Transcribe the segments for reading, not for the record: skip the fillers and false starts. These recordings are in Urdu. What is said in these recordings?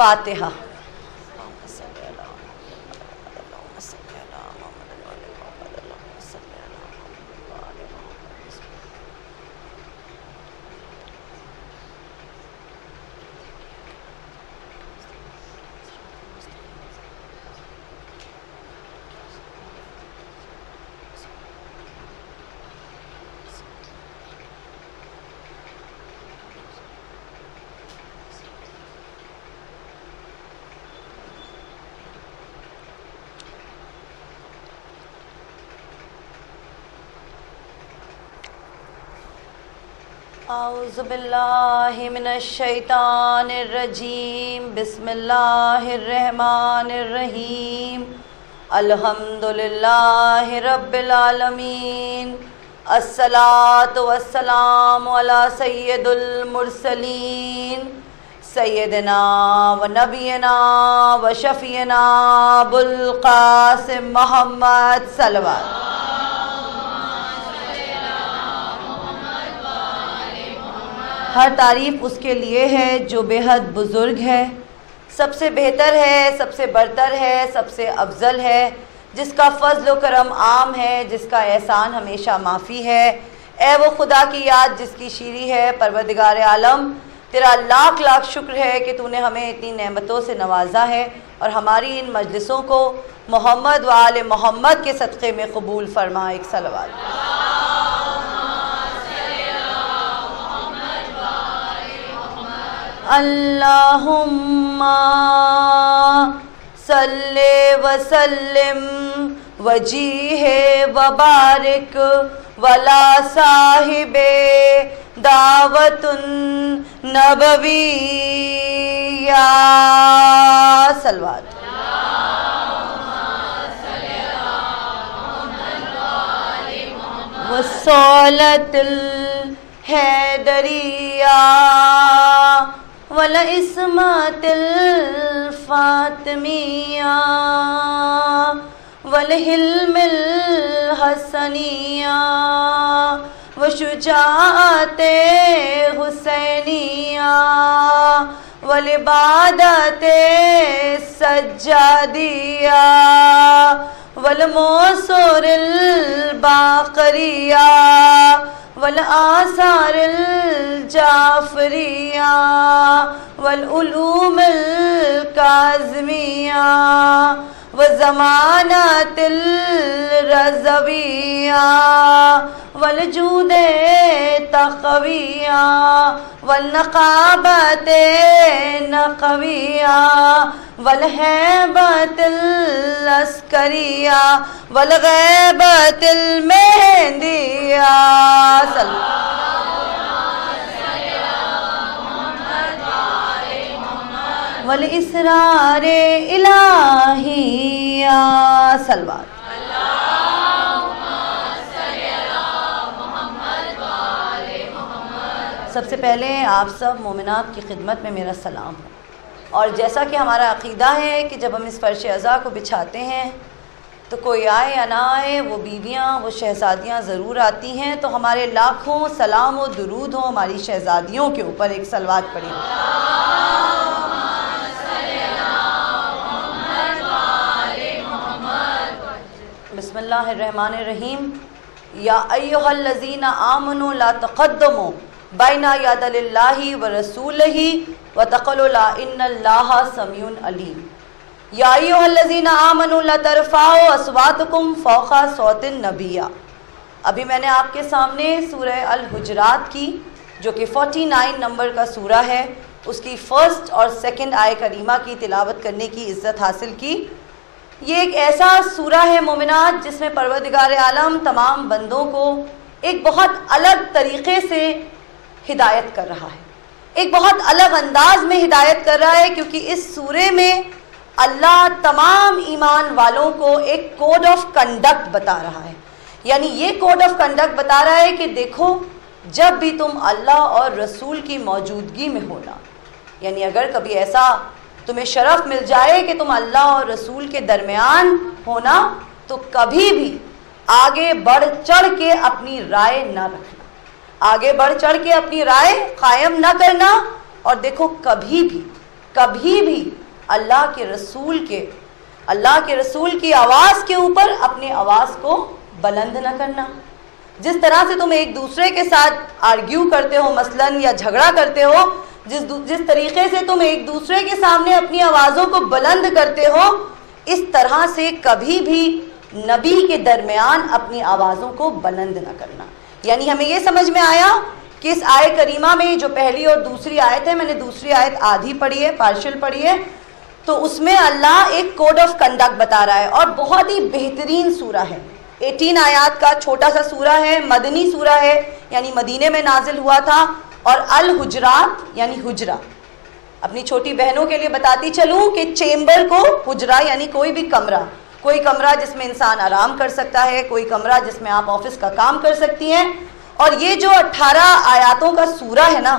فاتحہ۔ اعوذ باللہ من الشیطان الرجیم، بسم اللہ الرحمن الرحیم، الحمدللہ رب العالمین، الصلاۃ والسلام علی سید المرسلین، سیدنا و نبینا و شفیعنا ابوالقاسم محمد صلوات۔ ہر تعریف اس کے لیے ہے جو بے حد بزرگ ہے، سب سے بہتر ہے، سب سے برتر ہے، سب سے افضل ہے، جس کا فضل و کرم عام ہے، جس کا احسان ہمیشہ معافی ہے۔ اے وہ خدا کی یاد جس کی شیری ہے، پروردگار عالم تیرا لاکھ لاکھ شکر ہے کہ تو نے ہمیں اتنی نعمتوں سے نوازا ہے اور ہماری ان مجلسوں کو محمد و آل محمد کے صدقے میں قبول فرما۔ ایک صلوات۔ اللہم صلی وسلم وجیہ وبارک ولا صاحب دعوت نبوی یا صلوات۔ وصولت الحیدریہ والعصمت الفاطمیہ والحلم الحسنیہ وشجاعت حسینیہ والعبادت السجادیہ والموسور الباقریہ والآثار الجعفریہ والعلوم الکاظمیہ والضمانات الرضویہ والجود تقویہ والنقابت نقویہ والہیبت العسکریہ والغیبت المہندیہ۔ والاسرار الہیہ صلوات۔ سب سے پہلے آپ سب مومنات کی خدمت میں میرا سلام ہے، اور جیسا کہ ہمارا عقیدہ ہے کہ جب ہم اس فرش عزا کو بچھاتے ہیں تو کوئی آئے یا نہ آئے، وہ بیویاں وہ شہزادیاں ضرور آتی ہیں، تو ہمارے لاکھوں سلام و درود ہوں ہماری شہزادیوں کے اوپر۔ ایک صلوات پڑھیں۔ بسم اللہ الرحمن الرحیم۔ یا ایھا الذین آمنوا لا تقدموا بین یدی اللہ ورسولہ واتقوا اللہ ان اللہ سمیع علیم۔ یا ایھا الذین آمنوا لا ترفعوا اصواتکم فوق صوت النبی۔ ابھی میں نے آپ کے سامنے سورہ الحجرات کی، جو کہ 49 نمبر کا سورہ ہے، اس کی فرسٹ اور سیکنڈ آیہ کریمہ کی تلاوت کرنے کی عزت حاصل کی۔ یہ ایک ایسا سورہ ہے مومنات جس میں پروردگار عالم تمام بندوں کو ایک بہت الگ طریقے سے ہدایت کر رہا ہے، ایک بہت الگ انداز میں ہدایت کر رہا ہے، کیونکہ اس سورے میں اللہ تمام ایمان والوں کو ایک کوڈ آف کنڈکٹ بتا رہا ہے۔ یعنی یہ کوڈ آف کنڈکٹ بتا رہا ہے کہ دیکھو، جب بھی تم اللہ اور رسول کی موجودگی میں ہونا، یعنی اگر کبھی ایسا تمہیں شرف مل جائے کہ تم اللہ اور رسول کے درمیان ہونا، تو کبھی بھی آگے بڑھ چڑھ کے اپنی رائے نہ رکھنا، آگے بڑھ چڑھ کے اپنی رائے قائم نہ کرنا، اور دیکھو کبھی بھی کبھی بھی اللہ کے رسول کی آواز کے اوپر اپنی آواز کو بلند نہ کرنا. جس طرح سے تم ایک دوسرے کے ساتھ آرگیو کرتے ہو مثلاً یا جھگڑا کرتے ہو, جس طریقے سے تم ایک دوسرے کے سامنے اپنی آوازوں کو بلند کرتے ہو, اس طرح سے کبھی بھی نبی کے درمیان اپنی آوازوں کو بلند نہ کرنا. یعنی ہمیں یہ سمجھ میں آیا کہ اس آیت کریمہ میں جو پہلی اور دوسری آیت ہے, میں نے دوسری آیت آدھی پڑھی ہے, پارشل پڑھی ہے, تو اس میں اللہ ایک کوڈ آف کنڈکٹ بتا رہا ہے اور بہت ہی بہترین سورہ ہے. 18 آیات کا چھوٹا سا سورہ ہے, مدنی سورہ ہے, یعنی مدینے میں نازل ہوا تھا. اور الحجرات یعنی حجرہ, اپنی چھوٹی بہنوں کے لیے بتاتی چلوں کہ چیمبر کو حجرہ یعنی کوئی بھی کمرہ, کوئی کمرہ جس میں انسان آرام کر سکتا ہے, کوئی کمرہ جس میں آپ آفس کا کام کر سکتی ہیں. اور یہ جو 18 آیاتوں کا سورہ ہے نا,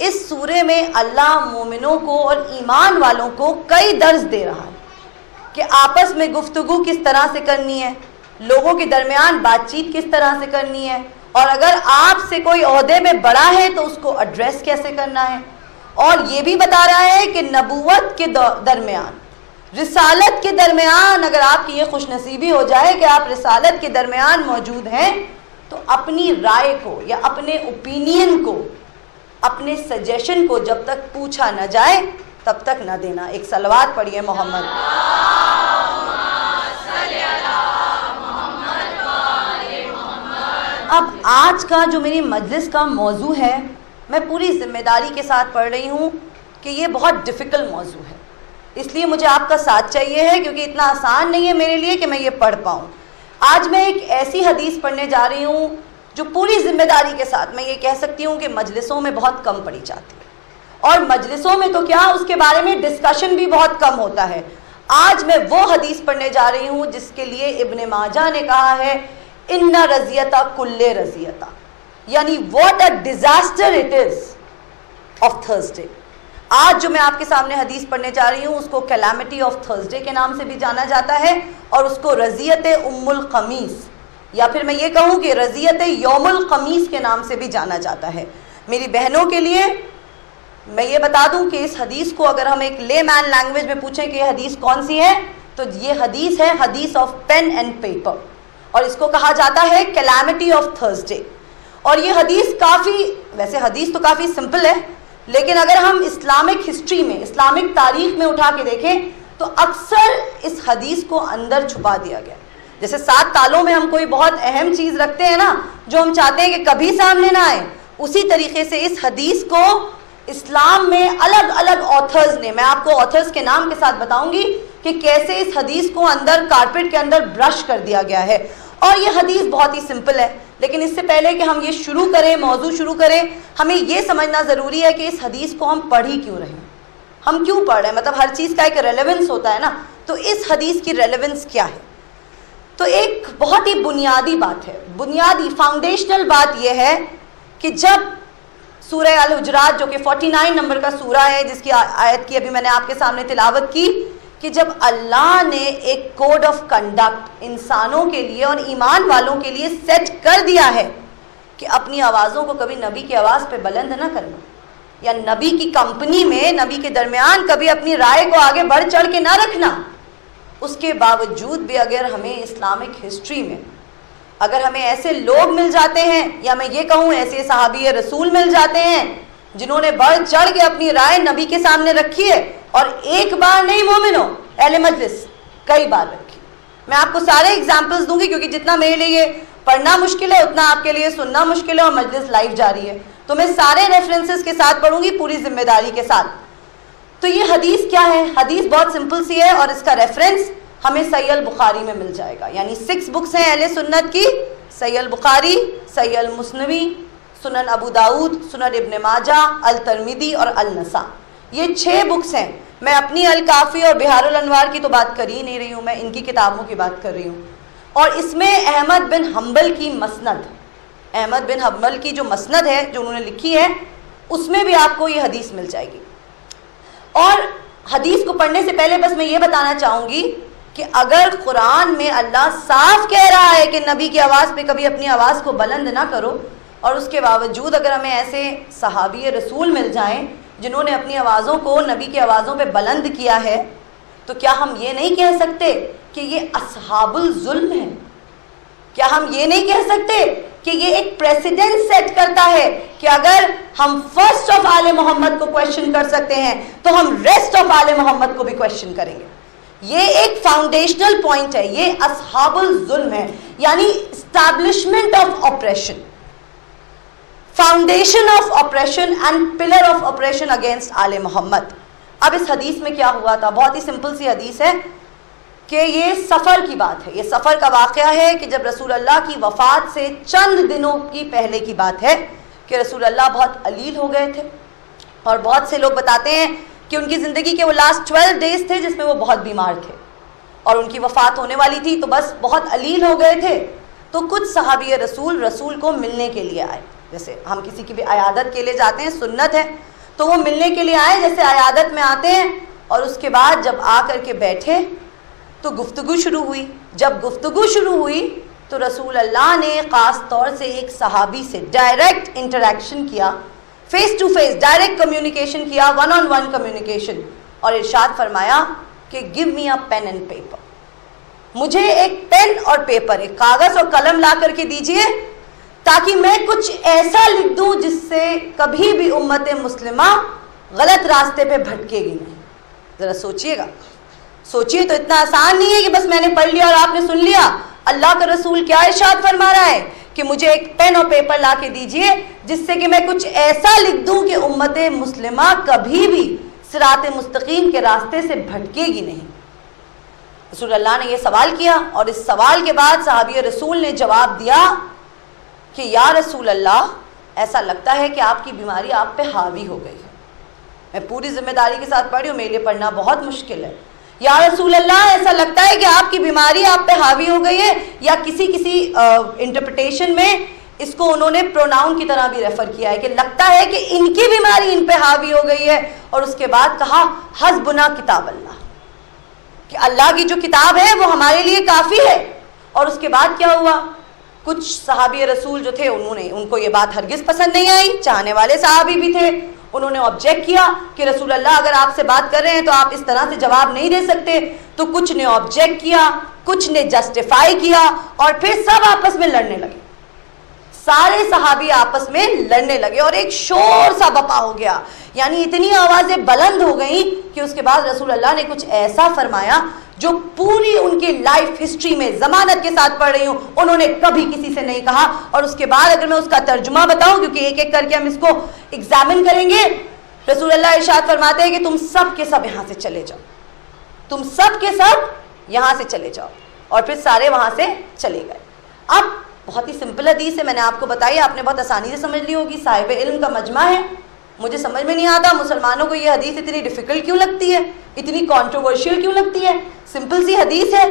اس سورے میں اللہ مومنوں کو اور ایمان والوں کو کئی درس دے رہا ہے کہ آپس میں گفتگو کس طرح سے کرنی ہے, لوگوں کے درمیان بات چیت کس طرح سے کرنی ہے, اور اگر آپ سے کوئی عہدے میں بڑا ہے تو اس کو ایڈریس کیسے کرنا ہے. اور یہ بھی بتا رہا ہے کہ نبوت کے درمیان, رسالت کے درمیان اگر آپ کی یہ خوش نصیبی ہو جائے کہ آپ رسالت کے درمیان موجود ہیں, تو اپنی رائے کو یا اپنے اوپینین کو, اپنے سجیشن کو جب تک پوچھا نہ جائے تب تک نہ دینا. ایک صلوات پڑھیے محمد. اب آج کا جو میری مجلس کا موضوع ہے, میں پوری ذمہ داری کے ساتھ پڑھ رہی ہوں کہ یہ بہت ڈیفیکلٹ موضوع ہے, اس لیے مجھے آپ کا ساتھ چاہیے ہے, کیونکہ اتنا آسان نہیں ہے میرے لیے کہ میں یہ پڑھ پاؤں. آج میں ایک ایسی حدیث پڑھنے جا رہی ہوں جو پوری ذمہ داری کے ساتھ میں یہ کہہ سکتی ہوں کہ مجلسوں میں بہت کم پڑھی جاتی ہے, اور مجلسوں میں تو کیا, اس کے بارے میں ڈسکشن بھی بہت کم ہوتا ہے. آج میں وہ حدیث پڑھنے جا رہی ہوں جس کے لیے ابن ماجہ نے کہا ہے ان رضیتا کل رضیتا, یعنی what a disaster it is of Thursday. آج جو میں آپ کے سامنے حدیث پڑھنے جا رہی ہوں اس کو کیلامٹی آف تھرسڈے کے نام سے بھی جانا جاتا ہے, اور اس کو رضیت ام القمیص, یا پھر میں یہ کہوں کہ رضیت یوم القمیص کے نام سے بھی جانا جاتا ہے. میری بہنوں کے لیے میں یہ بتا دوں کہ اس حدیث کو اگر ہم ایک لے مین لینگویج میں پوچھیں کہ یہ حدیث کون سی ہے, تو یہ حدیث ہے حدیث آف پین اینڈ پیپر, اور اس کو کہا جاتا ہے کیلامٹی آف تھرسڈے. اور یہ حدیث کافی, ویسے حدیث تو کافی سمپل ہے, لیکن اگر ہم اسلامک ہسٹری میں, اسلامک تاریخ میں اٹھا کے دیکھیں تو اکثر اس حدیث کو اندر چھپا دیا گیا. جیسے 7 تالوں میں ہم کوئی بہت اہم چیز رکھتے ہیں نا, جو ہم چاہتے ہیں کہ کبھی سامنے نہ آئے, اسی طریقے سے اس حدیث کو اسلام میں الگ الگ آتھرز نے, میں آپ کو آتھرز کے نام کے ساتھ بتاؤں گی کہ کیسے اس حدیث کو اندر کارپیٹ کے اندر برش کر دیا گیا ہے. اور یہ حدیث بہت ہی سمپل ہے, لیکن اس سے پہلے کہ ہم یہ شروع کریں, موضوع شروع کریں, ہمیں یہ سمجھنا ضروری ہے کہ اس حدیث کو ہم پڑھ ہی کیوں رہے ہیں, ہم کیوں پڑھ رہے ہیں, مطلب ہر چیز کا ایک ریلیونس ہوتا ہے نا, تو اس حدیث کی ریلیونس کیا ہے. تو ایک بہت ہی بنیادی بات ہے, بنیادی فاؤنڈیشنل بات یہ ہے کہ جب سورہ الحجرات جو کہ 49 نمبر کا سورہ ہے, جس کی آیت کی ابھی میں نے آپ کے سامنے تلاوت کی, کہ جب اللہ نے ایک کوڈ آف کنڈکٹ انسانوں کے لیے اور ایمان والوں کے لیے سیٹ کر دیا ہے کہ اپنی آوازوں کو کبھی نبی کی آواز پہ بلند نہ کرنا, یا نبی کی کمپنی میں, نبی کے درمیان کبھی اپنی رائے کو آگے بڑھ چڑھ کے نہ رکھنا, اس کے باوجود بھی اگر ہمیں اسلامک ہسٹری میں اگر ہمیں ایسے لوگ مل جاتے ہیں, یا میں یہ کہوں ایسے صحابی رسول مل جاتے ہیں جنہوں نے بڑھ چڑھ کے اپنی رائے نبی کے سامنے رکھی ہے, اور ایک بار نہیں مومنوں, اہل مجلس کئی بار رکھی. میں آپ کو سارے ایگزامپلز دوں گی, کیونکہ جتنا میرے لیے پڑھنا مشکل ہے اتنا آپ کے لیے سننا مشکل ہے, اور مجلس لائیو جاری ہے, تو میں سارے ریفرنسز کے ساتھ پڑھوں گی پوری ذمہ داری کے ساتھ. تو یہ حدیث کیا ہے, حدیث بہت سمپل سی ہے, اور اس کا ریفرنس ہمیں صحیح البخاری میں مل جائے گا. یعنی 6 بکس ہیں اہل سنت کی, صحیح البخاری, صحیح المسنوی, سنن ابو داؤد, سنن ابن ماجہ, الترمذی اور النساء. یہ 6 بکس ہیں. میں اپنی الکافی اور بہار الانوار کی تو بات کر ہی نہیں رہی ہوں, میں ان کی کتابوں کی بات کر رہی ہوں. اور اس میں احمد بن حنبل کی مسند, احمد بن حنبل کی جو مسند ہے جو انہوں نے لکھی ہے, اس میں بھی آپ کو یہ حدیث مل جائے گی. اور حدیث کو پڑھنے سے پہلے بس میں یہ بتانا چاہوں گی کہ اگر قرآن میں اللہ صاف کہہ رہا ہے کہ نبی کی آواز پہ کبھی اپنی آواز کو بلند نہ کرو, اور اس کے باوجود اگر ہمیں ایسے صحابی رسول مل جائیں جنہوں نے اپنی آوازوں کو نبی کی آوازوں پہ بلند کیا ہے، تو کیا ہم یہ نہیں کہہ سکتے کہ یہ اصحاب الظلم ہیں؟ کیا ہم یہ نہیں کہہ سکتے کہ یہ ایک پریسیڈنٹ سیٹ کرتا ہے کہ اگر ہم فرسٹ آف آل محمد کو کویشچن کر سکتے ہیں تو ہم ریسٹ آف آل محمد کو بھی کویشچن کریں گے؟ یہ ایک فاؤنڈیشنل پوائنٹ ہے، یہ اصحاب الظلم ہے، یعنی establishment of operation, foundation of operation and pillar of operation against آل محمد۔ اب اس حدیث میں کیا ہوا تھا؟ بہت ہی سمپل سی حدیث ہے کہ یہ سفر کی بات ہے، یہ سفر کا واقعہ ہے کہ جب رسول اللہ کی وفات سے چند دنوں کی پہلے کی بات ہے کہ رسول اللہ بہت علیل ہو گئے تھے، اور بہت سے لوگ بتاتے ہیں کہ ان کی زندگی کے وہ لاسٹ 12 ڈیز تھے جس میں وہ بہت بیمار تھے اور ان کی وفات ہونے والی تھی، تو بس بہت علیل ہو گئے تھے۔ تو کچھ صحابی رسول کو ملنے کے لیے آئے، جیسے ہم کسی کی بھی عیادت کے لیے جاتے ہیں، سنت ہے، تو وہ ملنے کے لیے آئے جیسے عیادت میں آتے ہیں، اور اس کے بعد جب آ کر کے بیٹھے تو گفتگو شروع ہوئی۔ جب گفتگو شروع ہوئی تو رسول اللہ نے خاص طور سے ایک صحابی سے ڈائریکٹ انٹریکشن کیا، face to face direct communication کیا، ون آن ون کمیونیکیشن، اور ارشاد فرمایا کہ give me a pen and paper, مجھے ایک پین اور پیپر، ایک کاغذ اور قلم لا کر کے دیجئے تاکہ میں کچھ ایسا لکھ دوں جس سے کبھی بھی امت مسلمہ غلط راستے پہ بھٹکے گی نہیں۔ ذرا سوچئے گا، سوچئے تو اتنا آسان نہیں ہے کہ بس میں نے پڑھ لیا اور آپ نے سن لیا۔ اللہ کا رسول کیا ارشاد فرما رہا ہے کہ مجھے ایک پین اور پیپر لا کے دیجئے جس سے کہ میں کچھ ایسا لکھ دوں کہ امت مسلمہ کبھی بھی صراط مستقیم کے راستے سے بھٹکے گی نہیں۔ رسول اللہ نے یہ سوال کیا، اور اس سوال کے بعد صحابی رسول نے جواب دیا کہ یا رسول اللہ، ایسا لگتا ہے کہ آپ کی بیماری آپ پہ حاوی ہو گئی ہے۔ میں پوری ذمہ داری کے ساتھ پڑھی ہوں، میرے لیے پڑھنا بہت مشکل ہے۔ یا رسول اللہ، ایسا لگتا ہے کہ آپ کی بیماری آپ پہ حاوی ہو گئی ہے، یا کسی انٹرپریٹیشن میں اس کو انہوں نے پروناؤن کی طرح بھی ریفر کیا ہے کہ لگتا ہے کہ ان کی بیماری ان پہ حاوی ہو گئی ہے، اور اس کے بعد کہا حسبنا کتاب اللہ، کہ اللہ کی جو کتاب ہے وہ ہمارے لیے کافی ہے۔ اور اس کے بعد کیا ہوا؟ کچھ صحابی رسول جو تھے ان کو یہ بات ہرگز پسند نہیں آئی، چاہنے والے صحابی بھی تھے، انہوں نے آبجیکٹ کیا کہ رسول اللہ اگر آپ سے بات کر رہے ہیں تو آپ اس طرح سے جواب نہیں دے سکتے۔ تو کچھ نے آبجیکٹ کیا، کچھ نے جسٹیفائی کیا، اور پھر سب آپس میں لڑنے لگے، سارے صحابی آپس میں لڑنے لگے، اور ایک شور سا بپا ہو گیا، یعنی اتنی آوازیں بلند ہو گئیں کہ اس کے بعد رسول اللہ نے کچھ ایسا فرمایا جو پوری ان کی لائف ہسٹری میں ضمانت کے ساتھ پڑھ رہی ہوں انہوں نے کبھی کسی سے نہیں کہا۔ اور اس کے بعد اگر میں اس کا ترجمہ بتاؤں، کیونکہ ایک ایک کر کے ہم اس کو ایگزامن کریں گے، رسول اللہ ارشاد فرماتے ہیں کہ تم سب کے سب یہاں سے چلے جاؤ، تم سب کے سب یہاں سے چلے جاؤ، اور پھر سارے وہاں سے چلے گئے۔ اب بہت ہی سمپل حدیث ہے، میں نے آپ کو بتائی، آپ نے بہت آسانی سے سمجھ لی ہوگی، صاحب علم کا مجمع ہے۔ مجھے سمجھ میں نہیں آتا مسلمانوں کو یہ حدیث اتنی ڈیفیکلٹ کیوں لگتی ہے، اتنی کنٹروورشیل کیوں لگتی ہے؟ سمپل سی حدیث ہے،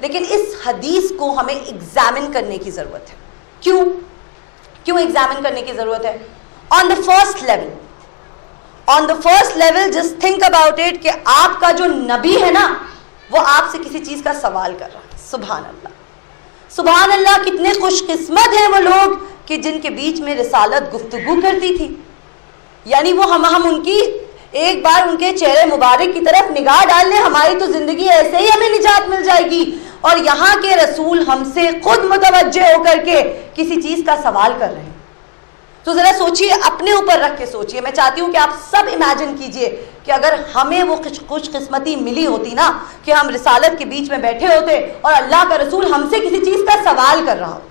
لیکن اس حدیث کو ہمیں ایگزامن کرنے کی ضرورت ہے۔ کیوں ایگزامن کرنے کی ضرورت ہے؟ On the first level just think about it کہ آپ کا جو نبی ہے نا وہ آپ سے کسی چیز کا سوال کر رہا ہے۔ سبحان اللہ، سبحان اللہ، کتنے خوش قسمت ہیں وہ لوگ کہ جن کے بیچ میں رسالت گفتگو کرتی تھی، یعنی وہ ہم ان کی ایک بار ان کے چہرے مبارک کی طرف نگاہ ڈال لیں، ہماری تو زندگی ایسے ہی ہمیں نجات مل جائے گی، اور یہاں کے رسول ہم سے خود متوجہ ہو کر کے کسی چیز کا سوال کر رہے ہیں۔ تو ذرا سوچئے، اپنے اوپر رکھ کے سوچئے، میں چاہتی ہوں کہ آپ سب امیجن کیجئے کہ اگر ہمیں وہ خوش قسمتی ملی ہوتی نا کہ ہم رسالت کے بیچ میں بیٹھے ہوتے اور اللہ کا رسول ہم سے کسی چیز کا سوال کر رہا ہوتا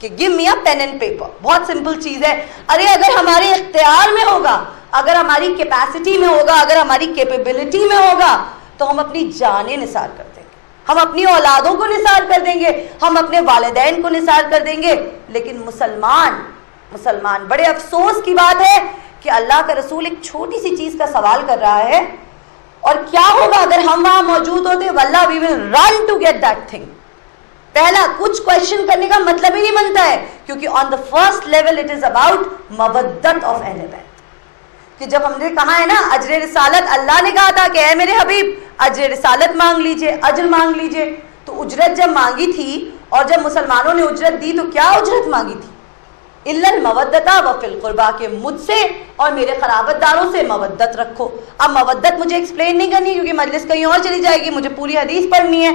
کہ give me a pen and paper. بہت سمپل چیز ہے، ارے اگر ہمارے اختیار میں ہوگا، اگر ہماری کیپیسٹی میں ہوگا، اگر ہماری کیپیبلٹی میں ہوگا تو ہم اپنی جانیں نثار کر دیں گے، ہم اپنی اولادوں کو نثار کر دیں گے، ہم اپنے والدین کو نثار کر دیں گے۔ لیکن مسلمان بڑے افسوس کی بات ہے کہ اللہ کا رسول ایک چھوٹی سی چیز کا سوال کر رہا ہے، اور کیا ہوگا اگر ہم وہاں موجود ہوتے؟ واللہ وی ول رن ٹو گیٹ دیٹ تھنگ۔ پہلا کچھ کویشچن کرنے کا مطلب ہی نہیں بنتا ہے، کیونکہ on the first level it is about مودت آف اہل بیت، کہ جب ہم نے کہا ہے نا اجر رسالت، اللہ نے کہا تھا کہ اے میرے حبیب اجر رسالت مانگ لیجئے، اجر مانگ لیجئے، تو اجرت جب مانگی تھی اور جب مسلمانوں نے اجرت دی تو کیا اجرت مانگی تھی؟ الا المودۃ وفی القربیٰ، کہ مجھ سے اور میرے قرابت داروں سے مودت رکھو. اب مودت مجھے ایکسپلین نہیں کرنی کیونکہ مجلس کہیں اور چلی جائے گی، مجھے پوری حدیث پڑھنی ہے.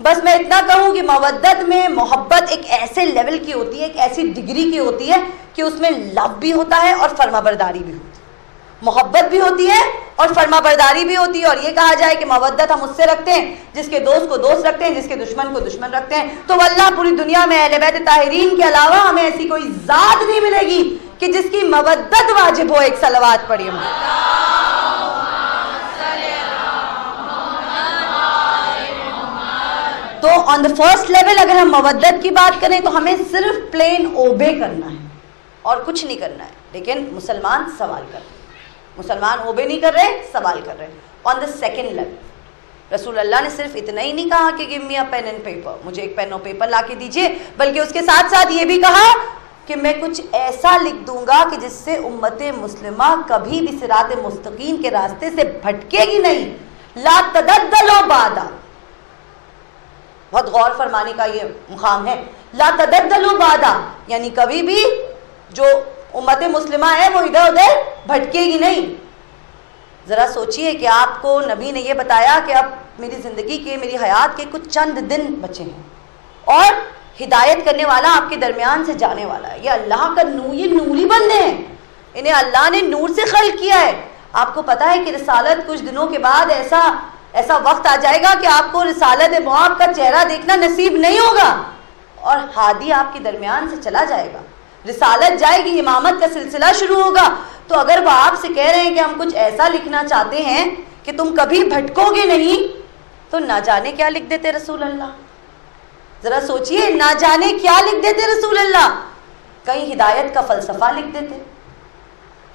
بس میں اتنا کہوں کہ مودت میں محبت ایک ایسے لیول کی ہوتی ہے، ایک ایسی ڈگری کی ہوتی ہے کہ اس میں لو بھی ہوتا ہے اور فرما برداری بھی ہوتی ہے. محبت بھی ہوتی ہے اور فرما برداری بھی ہوتی ہے. اور یہ کہا جائے کہ مودت ہم اس سے رکھتے ہیں جس کے دوست کو دوست رکھتے ہیں، جس کے دشمن کو دشمن رکھتے ہیں. تو واللہ پوری دنیا میں اہل بیت طاہرین کے علاوہ ہمیں ایسی کوئی ذات نہیں ملے گی کہ جس کی مودت واجب ہو. ایک صلوات پڑھیے. تو آن دا فرسٹ لیول اگر ہم مودت کی بات کریں تو ہمیں صرف پلین اوبے کرنا ہے اور کچھ نہیں کرنا ہے. لیکن مسلمان سوال کر رہے ہیں، مسلمان اوبے نہیں کر رہے، سوال کر رہے ہیں. آن دا سیکنڈ لیول رسول اللہ نے صرف اتنا ہی نہیں کہا کہ give me a pen and paper, مجھے ایک پین اور پیپر لا کے دیجیے، بلکہ اس کے ساتھ ساتھ یہ بھی کہا کہ میں کچھ ایسا لکھ دوں گا کہ جس سے امت مسلمہ کبھی بھی صراط مستقیم کے راستے سے بھٹکے گی نہیں. لا تددلوا بعدا، بہت غور فرمانے کا یہ مقام ہے. لا تددلوا بعدا یعنی کبھی بھی جو امت مسلمہ ہے وہ ادھر ادھر بھٹکے گی نہیں. ذرا سوچئے کہ آپ کو نبی نے یہ بتایا کہ اب میری زندگی کے، میری حیات کے کچھ چند دن بچے ہیں اور ہدایت کرنے والا آپ کے درمیان سے جانے والا ہے. یہ اللہ کا نور، یہ نوری بندے ہیں، انہیں اللہ نے نور سے خلق کیا ہے. آپ کو پتا ہے کہ رسالت کچھ دنوں کے بعد ایسا وقت آ جائے گا کہ آپ کو رسالت معاب کا چہرہ دیکھنا نصیب نہیں ہوگا اور ہادی آپ کے درمیان سے چلا جائے گا. رسالت جائے گی، امامت کا سلسلہ شروع ہوگا. تو اگر وہ آپ سے کہہ رہے ہیں کہ ہم کچھ ایسا لکھنا چاہتے ہیں کہ تم کبھی بھٹکو گے نہیں، تو نہ جانے کیا لکھ دیتے رسول اللہ. ذرا سوچئے، نہ جانے کیا لکھ دیتے رسول اللہ. کہیں ہدایت کا فلسفہ لکھ دیتے،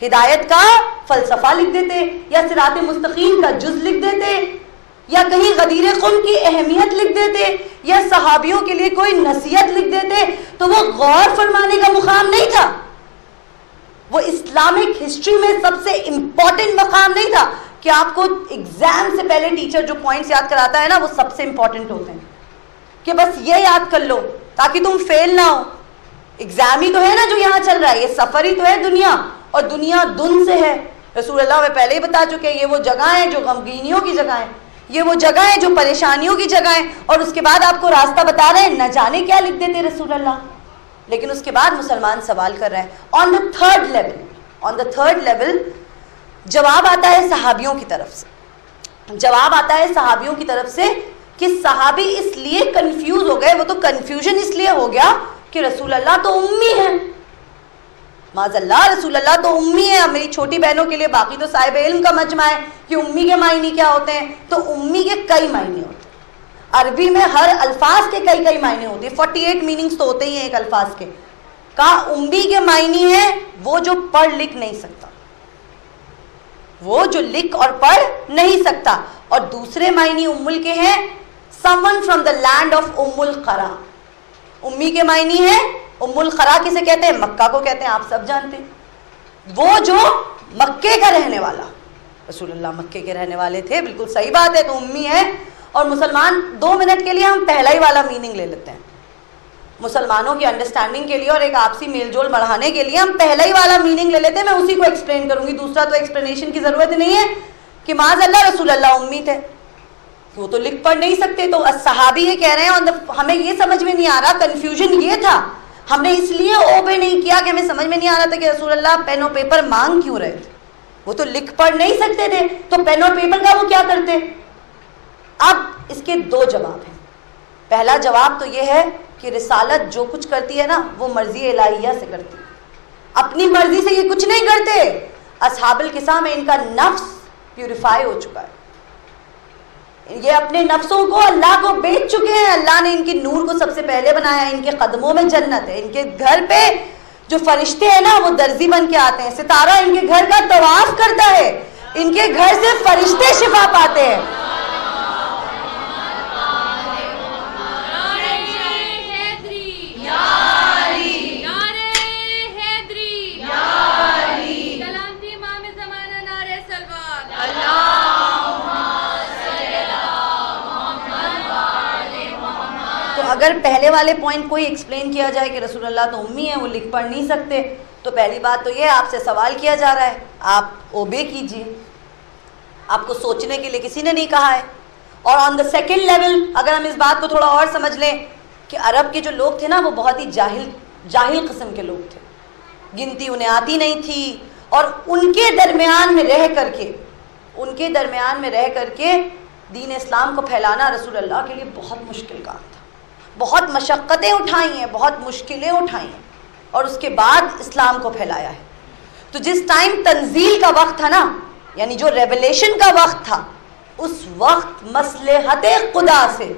ہدایت کا فلسفہ لکھ دیتے، یا صراط مستقیم کا جز لکھ دیتے، یا کہیں غدیر قم کی اہمیت لکھ دیتے، یا صحابیوں کے لیے کوئی نصیحت لکھ دیتے. تو وہ غور فرمانے کا مقام نہیں تھا، وہ اسلامک ہسٹری میں سب سے امپورٹنٹ مقام نہیں تھا کہ آپ کو ایگزام سے پہلے ٹیچر جو پوائنٹس یاد کراتا ہے نا وہ سب سے امپورٹنٹ ہوتے ہیں کہ بس یہ یاد کر لو تاکہ تم فیل نہ ہو. ایگزام ہی تو ہے نا جو یہاں چل رہا ہے، یہ سفر ہی تو ہے دنیا، اور دنیا دن سے ہے. رسول اللہ میں پہلے ہی بتا چکے یہ وہ جگہ ہیں جو غمگینیوں کی جگہ ہیں، یہ وہ جگہ ہیں جو پریشانیوں کی جگہ ہیں، اور اس کے بعد آپ کو راستہ بتا رہے ہیں. نہ جانے کیا لکھ دیتے رسول اللہ. لیکن اس کے بعد مسلمان سوال کر رہے ہیں. آن دا تھرڈ لیول جواب آتا ہے صحابیوں کی طرف سے. جواب آتا ہے صحابیوں کی طرف سے کہ صحابی اس لیے کنفیوز ہو گئے. وہ تو کنفیوژن اس لیے ہو گیا کہ رسول اللہ تو امی ہیں، معاذ اللہ رسول اللہ تو امی ہے. اب میری چھوٹی بہنوں کے لیے باقی تو صاحب علم کا مجمع ہے کہ امی کے معنی کیا ہوتے ہیں. تو امی کے کئی معنی ہوتے ہیں. عربی میں ہر الفاظ کے کئی معنی ہوتے ہیں. 48 میننگز تو ہوتے ہی ہیں ایک الفاظ کے. کہا امی کے معنی ہے وہ جو پڑھ لکھ نہیں سکتا، وہ جو لکھ اور پڑھ نہیں سکتا. اور دوسرے معنی ام کے ہیں someone from the land of ام القرا. امی کے معنی ہے ام القرا کسے کہتے ہیں؟ مکہ کو کہتے ہیں، آپ سب جانتے ہیں. وہ جو مکے کا رہنے والا، رسول اللہ مکے کے رہنے والے تھے، بالکل صحیح بات ہے. تو امی ہے. اور مسلمان 2 منٹ کے لیے ہم پہلا ہی والا میننگ لے لیتے ہیں مسلمانوں کی انڈرسٹینڈنگ کے لیے اور ایک آپسی میل جول بڑھانے کے لیے. ہم پہلا ہی والا میننگ لے لیتے ہیں. میں اسی کو ایکسپلین کروں گی، دوسرا تو ایکسپلینیشن کی ضرورت نہیں ہے کہ معاذ اللہ رسول اللہ امی تھے، وہ تو لکھ پڑھ نہیں سکتے. تو صحابی یہ کہہ رہے ہیں اور ہمیں یہ سمجھ میں نہیں آ رہا، کنفیوژن یہ تھا، ہم نے اس لیے اوبے نہیں کیا کہ ہمیں سمجھ میں نہیں آ رہا تھا کہ رسول اللہ پین اور پیپر مانگ کیوں رہے تھے. وہ تو لکھ پڑھ نہیں سکتے تھے، تو پین اور پیپر کا وہ کیا کرتے. اب اس کے 2 جواب ہیں. پہلا جواب تو یہ ہے کہ رسالت جو کچھ کرتی ہے نا وہ مرضی الہیہ سے کرتی ہے، اپنی مرضی سے یہ کچھ نہیں کرتے. اصحاب الکساء میں ان کا نفس پیوریفائی ہو چکا ہے، یہ اپنے نفسوں کو اللہ کو بیچ چکے ہیں. اللہ نے ان کے نور کو سب سے پہلے بنایا ہے. ان کے قدموں میں جنت ہے. ان کے گھر پہ جو فرشتے ہیں نا وہ درزی بن کے آتے ہیں. ستارہ ان کے گھر کا طواف کرتا ہے. ان کے گھر سے فرشتے شفا پاتے ہیں. اگر پہلے والے پوائنٹ کو ہی ایکسپلین کیا جائے کہ رسول اللہ تو امی ہیں، وہ لکھ پڑھ نہیں سکتے، تو پہلی بات تو یہ آپ سے سوال کیا جا رہا ہے، آپ اوبے کیجئے، آپ کو سوچنے کے لیے کسی نے نہیں کہا ہے۔ اور آن دا سیکنڈ لیول اگر ہم اس بات کو تھوڑا اور سمجھ لیں کہ عرب کے جو لوگ تھے نا وہ بہت ہی جاہل قسم کے لوگ تھے، گنتی انہیں آتی نہیں تھی، اور ان کے درمیان میں رہ کر کے دین اسلام کو پھیلانا رسول اللہ کے لیے بہت مشکل کام تھا، بہت مشقتیں اٹھائی ہیں، بہت مشکلیں اٹھائی ہیں، اور اس کے بعد اسلام کو پھیلایا ہے۔ تو جس ٹائم تنزیل کا وقت تھا نا، یعنی جو ریولیشن کا وقت تھا، اس وقت مصلحت خدا سے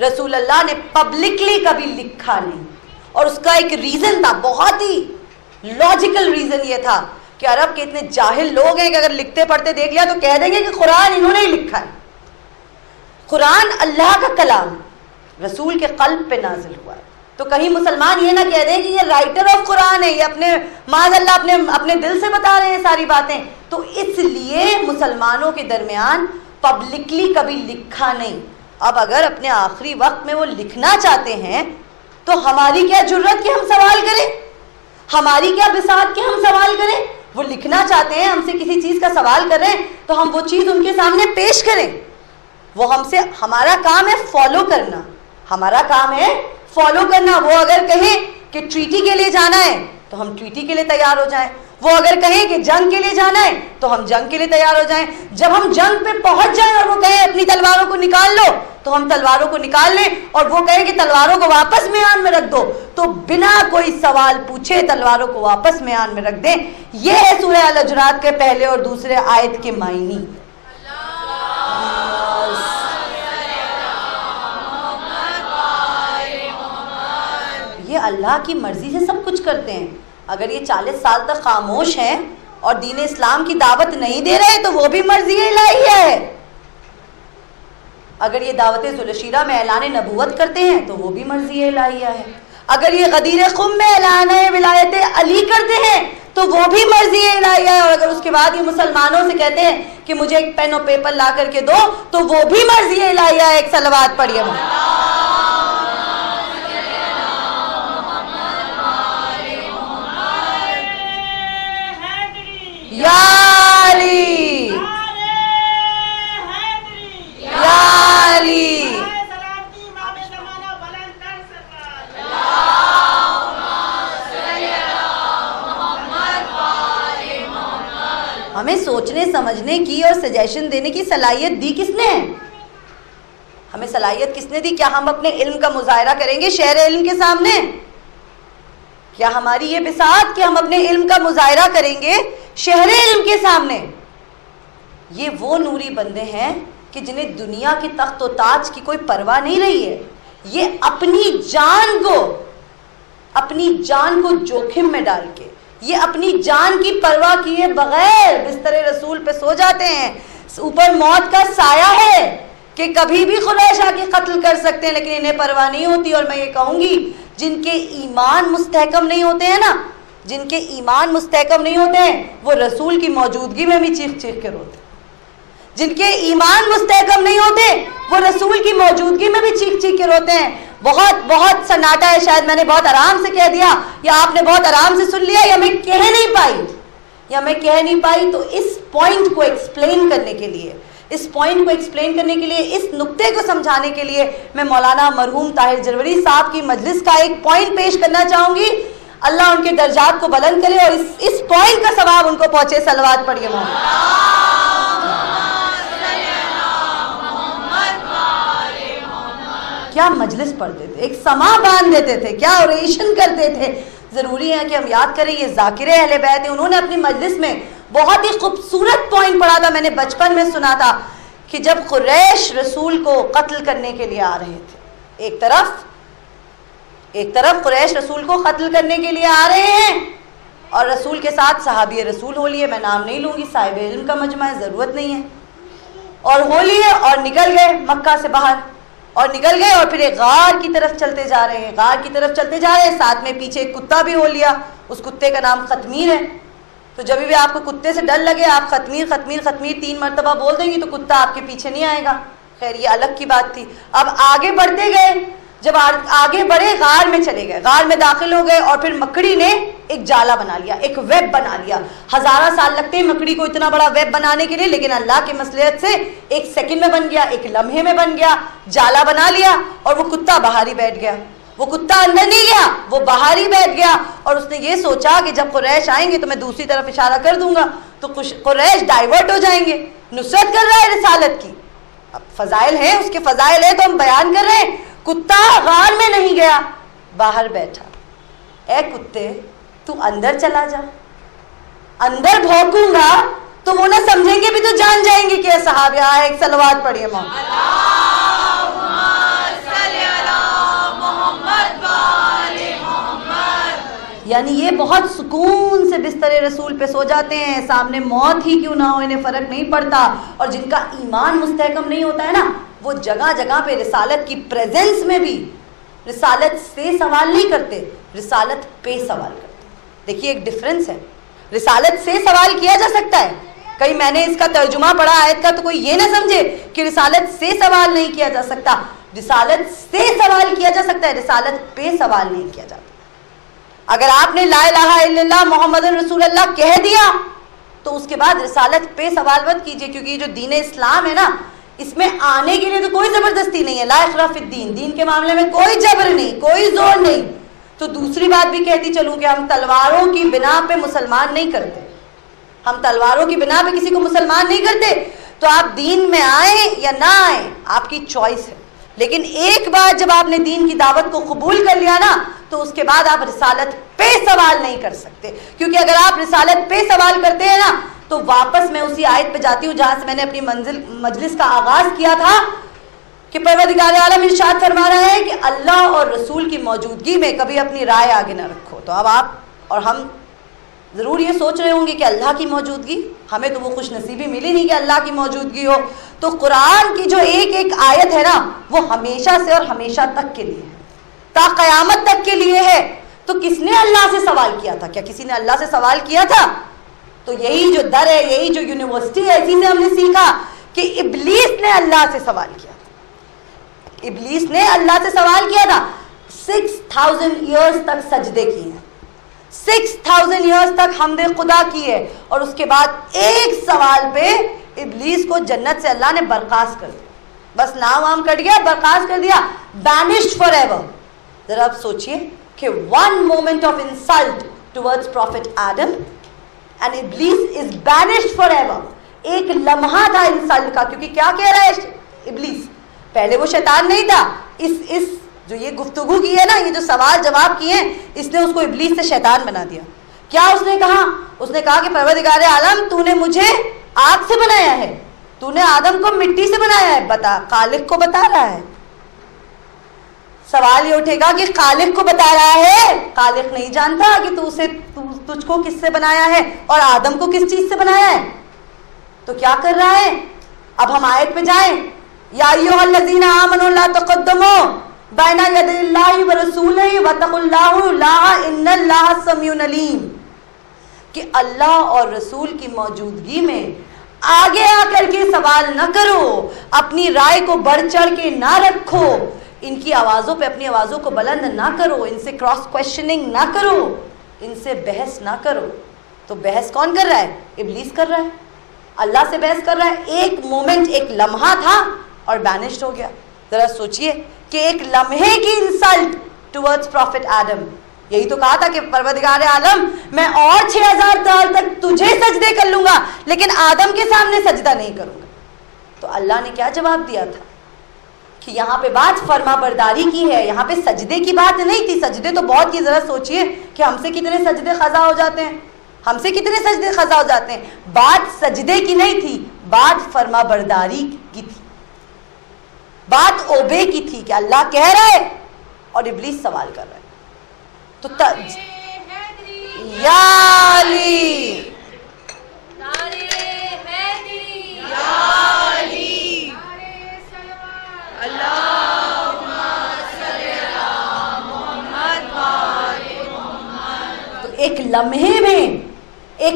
رسول اللہ نے پبلکلی کبھی لکھا نہیں، اور اس کا ایک ریزن تھا، بہت ہی لاجیکل ریزن یہ تھا کہ عرب کے اتنے جاہل لوگ ہیں کہ اگر لکھتے پڑھتے دیکھ لیا تو کہہ دیں گے کہ قرآن انہوں نے ہی لکھا ہے۔ قرآن اللہ کا کلام رسول کے قلب پہ نازل ہوا ہے، تو کہیں مسلمان یہ نہ کہہ دیں کہ یہ رائٹر آف قرآن ہے، یہ اپنے معاذ اللہ اپنے دل سے بتا رہے ہیں ساری باتیں، تو اس لیے مسلمانوں کے درمیان پبلکلی کبھی لکھا نہیں۔ اب اگر اپنے آخری وقت میں وہ لکھنا چاہتے ہیں تو ہماری کیا جرت کہ ہم سوال کریں، ہماری کیا بساط کہ ہم سوال کریں؟ وہ لکھنا چاہتے ہیں، ہم سے کسی چیز کا سوال کر رہے ہیں تو ہم وہ چیز ان کے سامنے پیش کریں۔ وہ ہم سے، ہمارا کام ہے فالو کرنا، ہمارا کام ہے فالو کرنا۔ وہ اگر کہیں کہ ٹریٹی کے لیے جانا ہے تو ہم ٹریٹی کے لیے تیار ہو جائیں، وہ اگر کہیں کہ جنگ کے لیے جانا ہے تو ہم جنگ کے لیے تیار ہو جائیں۔ جب ہم جنگ پہ پہنچ جائیں اور وہ کہیں اپنی تلواروں کو نکال لو تو ہم تلواروں کو نکال لیں، اور وہ کہیں کہ تلواروں کو واپس میدان میں رکھ دو تو بنا کوئی سوال پوچھے تلواروں کو واپس میدان میں رکھ دیں۔ یہ ہے سورہ الحجرات کے پہلے اور دوسرے آیت کے معنی۔ یہ اللہ کی مرضی سے سب کچھ کرتے ہیں۔ اگر یہ 40 سال تک خاموش ہیں اور دین اسلام کی دعوت نہیں دے رہے تو وہ بھی مرضی الہیہ ہے۔ اگر یہ دعوت ذوالشیرہ میں اعلان نبوت کرتے ہیں تو وہ بھی مرضی الہیہ ہے۔ اگر یہ غدیر خم میں اعلان ولایت علی کرتے ہیں تو وہ بھی مرضی الہیہ ہے، اور اگر اس کے بعد یہ مسلمانوں سے کہتے ہیں کہ مجھے ایک پین و پیپر لا کر کے دو تو وہ بھی مرضی الہیہ ہے۔ ایک صلوات پڑھیے یا علی یا علی۔ ہمیں سوچنے سمجھنے کی اور سجیشن دینے کی صلاحیت دی کس نے؟ ہمیں صلاحیت کس نے دی؟ کیا ہم اپنے علم کا مظاہرہ کریں گے شہر علم کے سامنے؟ کیا ہماری یہ بساط کہ ہم اپنے علم کا مظاہرہ کریں گے شہر علم کے سامنے؟ یہ وہ نوری بندے ہیں کہ جنہیں دنیا کی تخت و تاج کی کوئی پرواہ نہیں رہی ہے۔ یہ اپنی جان کو جوخم میں ڈال کے، یہ اپنی جان کی پرواہ کیے بغیر بستر رسول پہ سو جاتے ہیں۔ اوپر موت کا سایہ ہے کہ کبھی بھی قریش آ کے قتل کر سکتے ہیں، لیکن انہیں پرواہ نہیں ہوتی۔ اور میں یہ کہوں گی جن کے ایمان مستحکم نہیں ہوتے ہیں نا، جن کے ایمان مستحکم نہیں ہوتے ہیں وہ رسول کی موجودگی میں بھی چیخ چیخ کے روتے ہیں۔ جن کے ایمان مستحکم نہیں ہوتے وہ رسول کی موجودگی میں بھی چیخ چیخ کے روتے ہیں۔ بہت سناٹا ہے، شاید میں نے بہت آرام سے کہہ دیا یا آپ نے بہت آرام سے سن لیا یا میں کہہ نہیں پائی تو اس پوائنٹ کو ایکسپلین کرنے کے لیے، اس نقطے کو سمجھانے کے لیے میں مولانا مرحوم طاہر جروری صاحب کی مجلس کا ایک پوائنٹ پیش کرنا چاہوں گی۔ اللہ ان کے درجات کو بلند کرے اور اس پوائنٹ کا ثواب ان کو پہنچے۔ صلوات پڑھیے کیا مجلس پڑھتے تھے، ایک سما باندھ دیتے تھے، کیا اوریشن کرتے تھے۔ ضروری ہے کہ ہم یاد کریں یہ ذاکر اہل بیت ہیں، انہوں نے اپنی مجلس میں بہت ہی خوبصورت پوائنٹ پڑھا تھا، میں نے بچپن میں سنا تھا کہ جب قریش رسول کو قتل کرنے کے لیے آ رہے تھے، ایک طرف قریش رسول کو قتل کرنے کے لیے آ رہے ہیں اور رسول کے ساتھ صحابی رسول ہو لیے، میں نام نہیں لوں گی، صاحب علم کا مجمع ہے، ضرورت نہیں ہے، اور ہو لیے اور نکل گئے مکہ سے باہر، اور نکل گئے اور پھر ایک غار کی طرف چلتے جا رہے ہیں، ساتھ میں پیچھے ایک کتا بھی ہو لیا، اس کتے کا نام خطمیر ہے۔ تو جب بھی آپ کو کتے سے ڈر لگے آپ خطمیر 3 مرتبہ بول دیں گی تو کتا آپ کے پیچھے نہیں آئے گا۔ خیر یہ الگ کی بات تھی۔ اب آگے بڑھتے گئے، جب آگے بڑھے غار میں چلے گئے, غار میں داخل ہو گئے, اور پھر مکڑی نے ایک جالا بنا لیا, ایک ویب بنا لیا. ہزارہ سال لگتے ہیں مکڑی کو اتنا بڑا ویب بنانے کے لیے, لیکن اللہ کی مصلحت سے ایک سیکنڈ میں بن گیا, ایک لمحے میں بن گیا. جالا بنا لیا اور وہ کتا باہر ہی بیٹھ گیا. وہ کتا اندر نہیں گیا, وہ باہر ہی بیٹھ گیا, اور اس نے یہ سوچا کہ جب قریش آئیں گے تو میں دوسری طرف اشارہ کر دوں گا تو قریش ڈائیورٹ ہو جائیں گے. نصرت کر رہا ہے رسالت کی, اب فضائل ہیں, اس کے فضائل ہیں تو ہم بیان کر رہے ہیں. کتا غار میں نہیں گیا, باہر بیٹھا. اے کتے تو اندر چلا جا, اندر بھونکوں گا تو وہ نہ سمجھیں گے بھی تو جان جائیں گے کہ صحابہ. ایک صلوات پڑھیے مولانا. یعنی یہ بہت سکون سے بستر رسول پہ سو جاتے ہیں, سامنے موت ہی کیوں نہ ہو انہیں فرق نہیں پڑتا. اور جن کا ایمان مستحکم نہیں ہوتا ہے نا, وہ جگہ جگہ پہ رسالت کی پریزنس میں بھی رسالت سے سوال نہیں کرتے, رسالت پہ سوال کرتے. دیکھیے ایک ڈفرنس ہے. رسالت سے سوال کیا جا سکتا ہے, کہیں میں نے اس کا ترجمہ پڑھا آیت کا تو کوئی یہ نہ سمجھے کہ رسالت سے سوال نہیں کیا جا سکتا. رسالت سے سوال کیا جا سکتا ہے, رسالت پہ سوال نہیں کیا جاتا. اگر آپ نے لا الہ الا اللہ محمد رسول اللہ کہہ دیا تو اس کے بعد رسالت پہ سوال مت کیجئے, کیونکہ یہ جو دین اسلام ہے نا, اس میں آنے کے لیے تو کوئی زبردستی نہیں ہے. لا اکراہ فی الدین, دین کے معاملے میں کوئی جبر نہیں, کوئی زور نہیں. تو دوسری بات بھی کہتی چلوں کہ ہم تلواروں کی بنا پہ مسلمان نہیں کرتے, ہم تلواروں کی بنا پہ کسی کو مسلمان نہیں کرتے. تو آپ دین میں آئیں یا نہ آئیں آپ کی چوائس ہے, لیکن ایک بار جب آپ نے دین کی دعوت کو قبول کر لیا نا تو اس کے بعد آپ رسالت پہ سوال نہیں کر سکتے. کیونکہ اگر آپ رسالت پہ سوال کرتے ہیں نا تو واپس میں اسی آیت پہ جاتی ہوں جہاں سے میں نے اپنی مجلس کا آغاز کیا تھا کہ پروردگار عالم ارشاد فرما رہا ہے کہ اللہ اور رسول کی موجودگی میں کبھی اپنی رائے آگے نہ رکھو. تو اب آپ اور ہم ضرور یہ سوچ رہے ہوں گے کہ اللہ کی موجودگی, ہمیں تو وہ خوش نصیبی ملی نہیں کہ اللہ کی موجودگی ہو. تو قرآن کی جو ایک ایک آیت ہے نا وہ ہمیشہ سے اور ہمیشہ تک کے لیے ہے, تا قیامت تک کے لیے ہے. تو کس نے اللہ سے سوال کیا تھا؟ کیا کسی نے اللہ سے سوال کیا تھا؟ تو یہی جو در ہے, یہی جو یونیورسٹی ہے, اسی سے ہم نے سیکھا کہ ابلیس نے اللہ سے سوال کیا تھا. ابلیس نے اللہ سے سوال کیا تھا. 6000 ایئرز تک سجدے کیے ہیں, 6000 ایئرز تک حمد خدا کی ہے, اور اس کے بعد ایک سوال پہ ابلیس کو جنت سے اللہ نے برخاست کر دیا. بس نام وام کٹ گیا, برخاست کر دیا, banished forever. ذرا آپ سوچئے کہ one moment of insult towards Prophet Adam and Iblis is banished forever. ایک لمحہ تھا انسلٹ کا, کیونکہ کیا کہہ رہا ہے ابلیس, پہلے وہ شیطان نہیں تھا. اس جو یہ گفتگو کی ہے نا, یہ جو سوال جواب کیے ہیں, اس نے اس کو ابلیس سے شیطان بنا دیا. کیا اس نے کہا؟ اس نے کہا کہ پروردگار عالم تو نے مجھے آگ سے بنایا ہے, تو نے آدم کو مٹی سے بنایا ہے, بتا خالق کو بتا رہا ہے. سوال یہ اٹھے گا کہ خالق کو بتا رہا ہے, خالق نہیں جانتا کہ تجھ کو کس سے بنایا ہے اور آدم کو کس چیز سے بنایا ہے. تو کیا کر رہا ہے؟ اب ہم آیت پہ جائیں. یا ایھا الذین آمنوا لا تقدموا بین یدی اللہ ورسولہ واتقوا اللہ ان اللہ سمیع علیم. کہ اللہ اور رسول کی موجودگی میں آگے آ کر کے سوال نہ کرو, اپنی رائے کو بڑھ چڑھ کے نہ رکھو, ان کی آوازوں پہ اپنی آوازوں کو بلند نہ کرو, ان سے کراس کویشچننگ نہ کرو, ان سے بحث نہ کرو. تو بحث کون کر رہا ہے؟ ابلیس کر رہا ہے, اللہ سے بحث کر رہا ہے. ایک مومنٹ, ایک لمحہ تھا اور بینشڈ ہو گیا. ذرا سوچئے کہ ایک لمحے کی انسلٹ ٹورڈز پروفٹ آدم. یہی تو کہا تھا کہ پروردگار عالم میں اور 6000 سال تک تجھے سجدے کر لوں گا لیکن آدم کے سامنے سجدہ نہیں کروں گا. تو اللہ نے کیا جواب دیا تھا کہ یہاں پہ بات فرما برداری کی ہے, یہاں پہ سجدے کی بات نہیں تھی. سجدے تو بہت کی, ذرا سوچئے کہ ہم سے کتنے سجدے خضا ہو جاتے ہیں, ہم سے کتنے سجدے خضا ہو جاتے ہیں. بات سجدے کی نہیں تھی, بات فرما برداری کی تھی, بات اوبے کی تھی کہ اللہ کہہ رہا ہے اور ابلیس سوال کر رہا ہے. تو یا علی ایک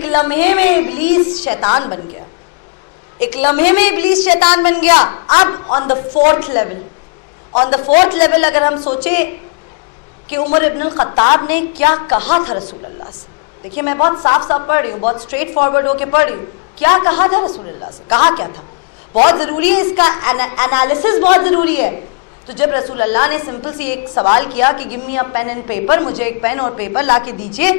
لمحے میں ابلیس شیطان بن گیا, ایک لمحے میں ابلیس شیطان بن گیا. اب on the 4th level, on the fourth level اگر ہم سوچیں کہ عمر ابن الخطاب نے کیا کہا تھا رسول اللہ سے، دیکھیے میں بہت صاف صاف پڑھ رہی ہوں، بہت اسٹریٹ فارورڈ ہو کے پڑھ رہی ہوں، کیا کہا تھا رسول اللہ سے، کہا کیا تھا، بہت ضروری ہے، اس کا انالیسس بہت ضروری ہے. تو جب رسول اللہ نے سمپل سی ایک سوال کیا کہ give me a pen and paper, مجھے ایک پین اور پیپر لا کے دیجیے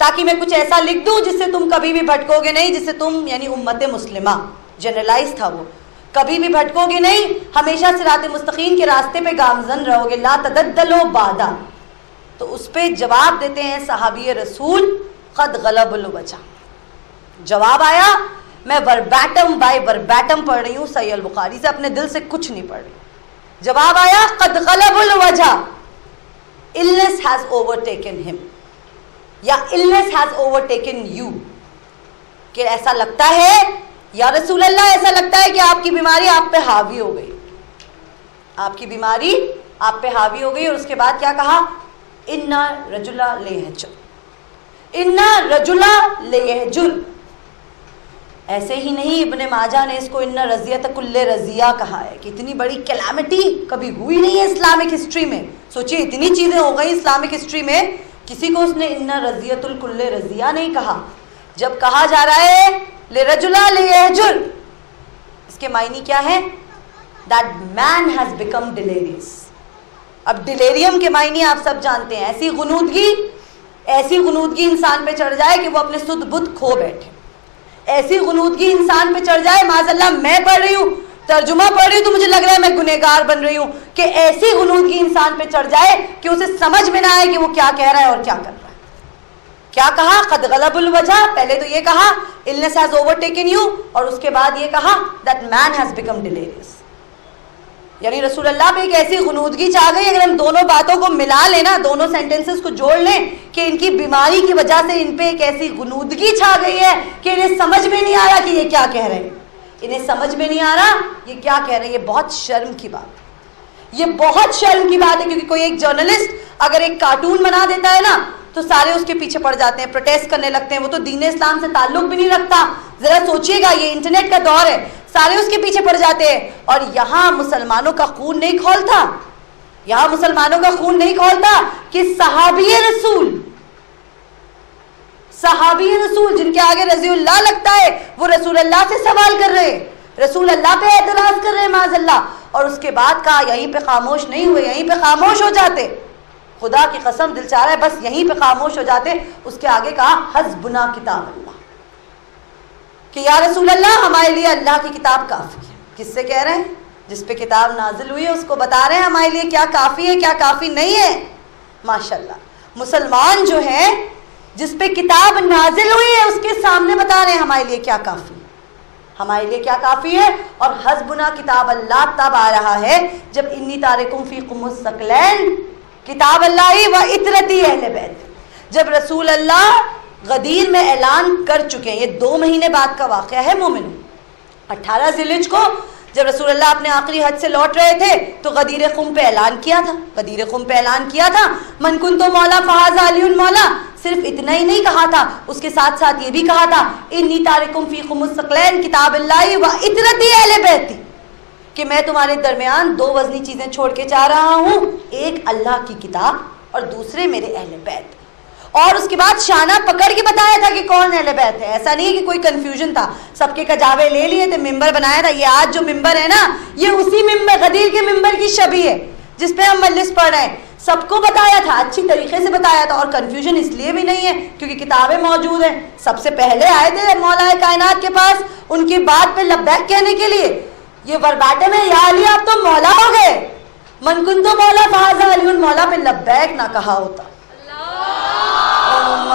تاکہ میں کچھ ایسا لکھ دوں جس سے تم کبھی بھی بھٹکو گے نہیں، جس سے تم یعنی امت مسلمہ، جنرلائز تھا وہ، کبھی بھی بھٹکو گے نہیں، ہمیشہ صراط مستقیم کے راستے پہ گامزن رہو گے، لا تددلوا بعدا. تو اس پہ جواب دیتے ہیں صحابی رسول قد غلب الوجہ. جواب آیا، میں وربیٹم بائی وربیٹم پڑھ رہی ہوں صحیح البخاری سے، اپنے دل سے کچھ نہیں پڑھ رہی. جواب آیا قد غلب الوجہ، illness has overtaken him یا illness has overtaken you. کہ ایسا لگتا ہے یا رسول اللہ، ایسا لگتا ہے کہ آپ کی بیماری آپ پہ حاوی ہو گئی، آپ کی بیماری آپ پہ حاوی ہو گئی. اور اس کے بعد کیا کہا، اِنَّا رَجُلَ لَيَهْجُرُ، اِنَّا رَجُلَ لَيَهْجُرُ. ایسے ہی نہیں، ابن ماجہ نے اس کو اِنَّ رَزِيَةَ كُلِّ رَزِيَّہ کہا ہے کہ اتنی بڑی کلیمٹی کبھی ہوئی نہیں ہے اسلامک ہسٹری میں. سوچئے اتنی چیزیں ہو گئی اسلامک ہسٹری میں، کسی کو اس نے اِنَّ رَزِيَةُ الْكُلِّ رَزِيَّہ نہیں کہا. جب کہا جا رہا ہے لِرَجُلَ لِيَهْجُرُ، اس کے معنی کیا ہے، that man has become delirious. اب ڈیلیریم کے معنی آپ سب جانتے ہیں، ایسی غنودگی انسان پہ چڑھ جائے کہ وہ اپنے سدھ بدھ کھو بیٹھے، ایسی غنودگی انسان پہ چڑھ جائے، معاذ اللہ میں پڑھ رہی ہوں، ترجمہ پڑھ رہی ہوں تو مجھے لگ رہا ہے میں گنہگار بن رہی ہوں، کہ ایسی غنودگی انسان پہ چڑھ جائے کہ اسے سمجھ میں نہ آئے کہ وہ کیا کہہ رہا ہے اور کیا کر رہا ہے. کیا کہا، قد غلب الوجہ، پہلے تو یہ کہا illness has overtaken you، اور اس کے بعد یہ کہا that man has become delirious. یعنی رسول اللہ پہ ایک ایسی غنودگی چھا گئی. اگر ہم دونوں باتوں کو ملا لیں نا، دونوں سینٹنسز کو جوڑ لیں، کہ ان کی بیماری کی وجہ سے ان پہ ایک ایسی غنودگی چھا گئی ہے کہ انہیں سمجھ میں نہیں آ رہا کہ یہ کیا کہہ رہے ہیں، انہیں سمجھ میں نہیں آ رہا یہ کیا کہہ رہے ہیں. یہ بہت شرم کی بات ہے، یہ بہت شرم کی بات ہے، کیونکہ کوئی ایک جرنلسٹ اگر ایک کارٹون بنا دیتا ہے نا تو سارے اس کے پیچھے پڑ جاتے ہیں، پروٹیسٹ کرنے لگتے ہیں، وہ تو دین اسلام سے تعلق بھی نہیں رکھتا. ذرا سوچئے گا، یہ انٹرنیٹ کا دور ہے، سارے اس کے پیچھے پڑ جاتے ہیں. اور یہاں مسلمانوں کا خون نہیں کھولتا، یہاں مسلمانوں کا خون نہیں کھولتا کہ صحابی رسول جن کے آگے رضی اللہ لگتا ہے، وہ رسول اللہ سے سوال کر رہے، رسول اللہ پہ اعتراض کر رہے معاذ اللہ. اور اس کے بعد کہا یہیں پہ خاموش نہیں ہوئے، یہیں پہ خاموش ہو جاتے. خدا کی قسم دل چاہ رہا ہے بس یہیں پہ خاموش ہو جاتے. اس کے آگے کہا حسبنا کتاب اللہ، کہ یا رسول اللہ ہمارے لیے اللہ کی کتاب کافی ہے. کس سے کہہ رہے ہیں، جس پہ کتاب نازل ہوئی ہے اس کو بتا رہے ہیں ہمارے لیے کیا کافی ہے کیا کافی نہیں ہے. ماشاءاللہ مسلمان جو ہے جس پہ کتاب نازل ہوئی ہے اس کے سامنے بتا رہے ہیں ہمارے لیے کیا کافی ہے، ہمارے لیے کیا کافی ہے. اور حسبنا کتاب اللہ تب آ رہا ہے جب انی تارکم فیکم الثقلین کتاب اللہ و اطرتی اہل بیت، جب رسول اللہ غدیر میں اعلان کر چکے ہیں. یہ 2 مہینے بعد کا واقعہ ہے مومن. 18 ذی الحجہ کو جب رسول اللہ اپنے آخری حج سے لوٹ رہے تھے تو غدیر قم پہ اعلان کیا تھا، من کنت مولا فہذا علی مولا. صرف اتنا ہی نہیں کہا تھا، اس کے ساتھ ساتھ یہ بھی کہا تھا انی تارکم فیکم الثقلین کتاب اللہ و اطرتی اہل بیتی، کہ میں تمہارے درمیان 2 وزنی چیزیں چھوڑ کے جا رہا ہوں، ایک اللہ کی کتاب اور دوسرے میرے اہل بیت. اور اس کے بعد شانہ پکڑ کے بتایا تھا کہ کون اہل بیت ہے. ایسا نہیں کہ کوئی کنفیوژن تھا، سب کے کجاوے لے لیے تھے، ممبر بنایا تھا. یہ آج جو ممبر ہے نا یہ اسی ممبر غدیر کے ممبر کی شبیہ ہے جس پہ ہم مجلس پڑھ رہے ہیں. سب کو بتایا تھا، اچھی طریقے سے بتایا تھا، اور کنفیوژن اس لیے بھی نہیں ہے کیونکہ کتابیں موجود ہیں. سب سے پہلے آئے تھے مولا کائنات کے پاس ان کی بات پہ لبیک کہنے کے لیے. یہ ورباٹم ہے، یا علی آپ تو مولا ہو گئے، من کنت مولا فہذا علی مولا پہ لبیک نہ کہا ہوتا. اللہم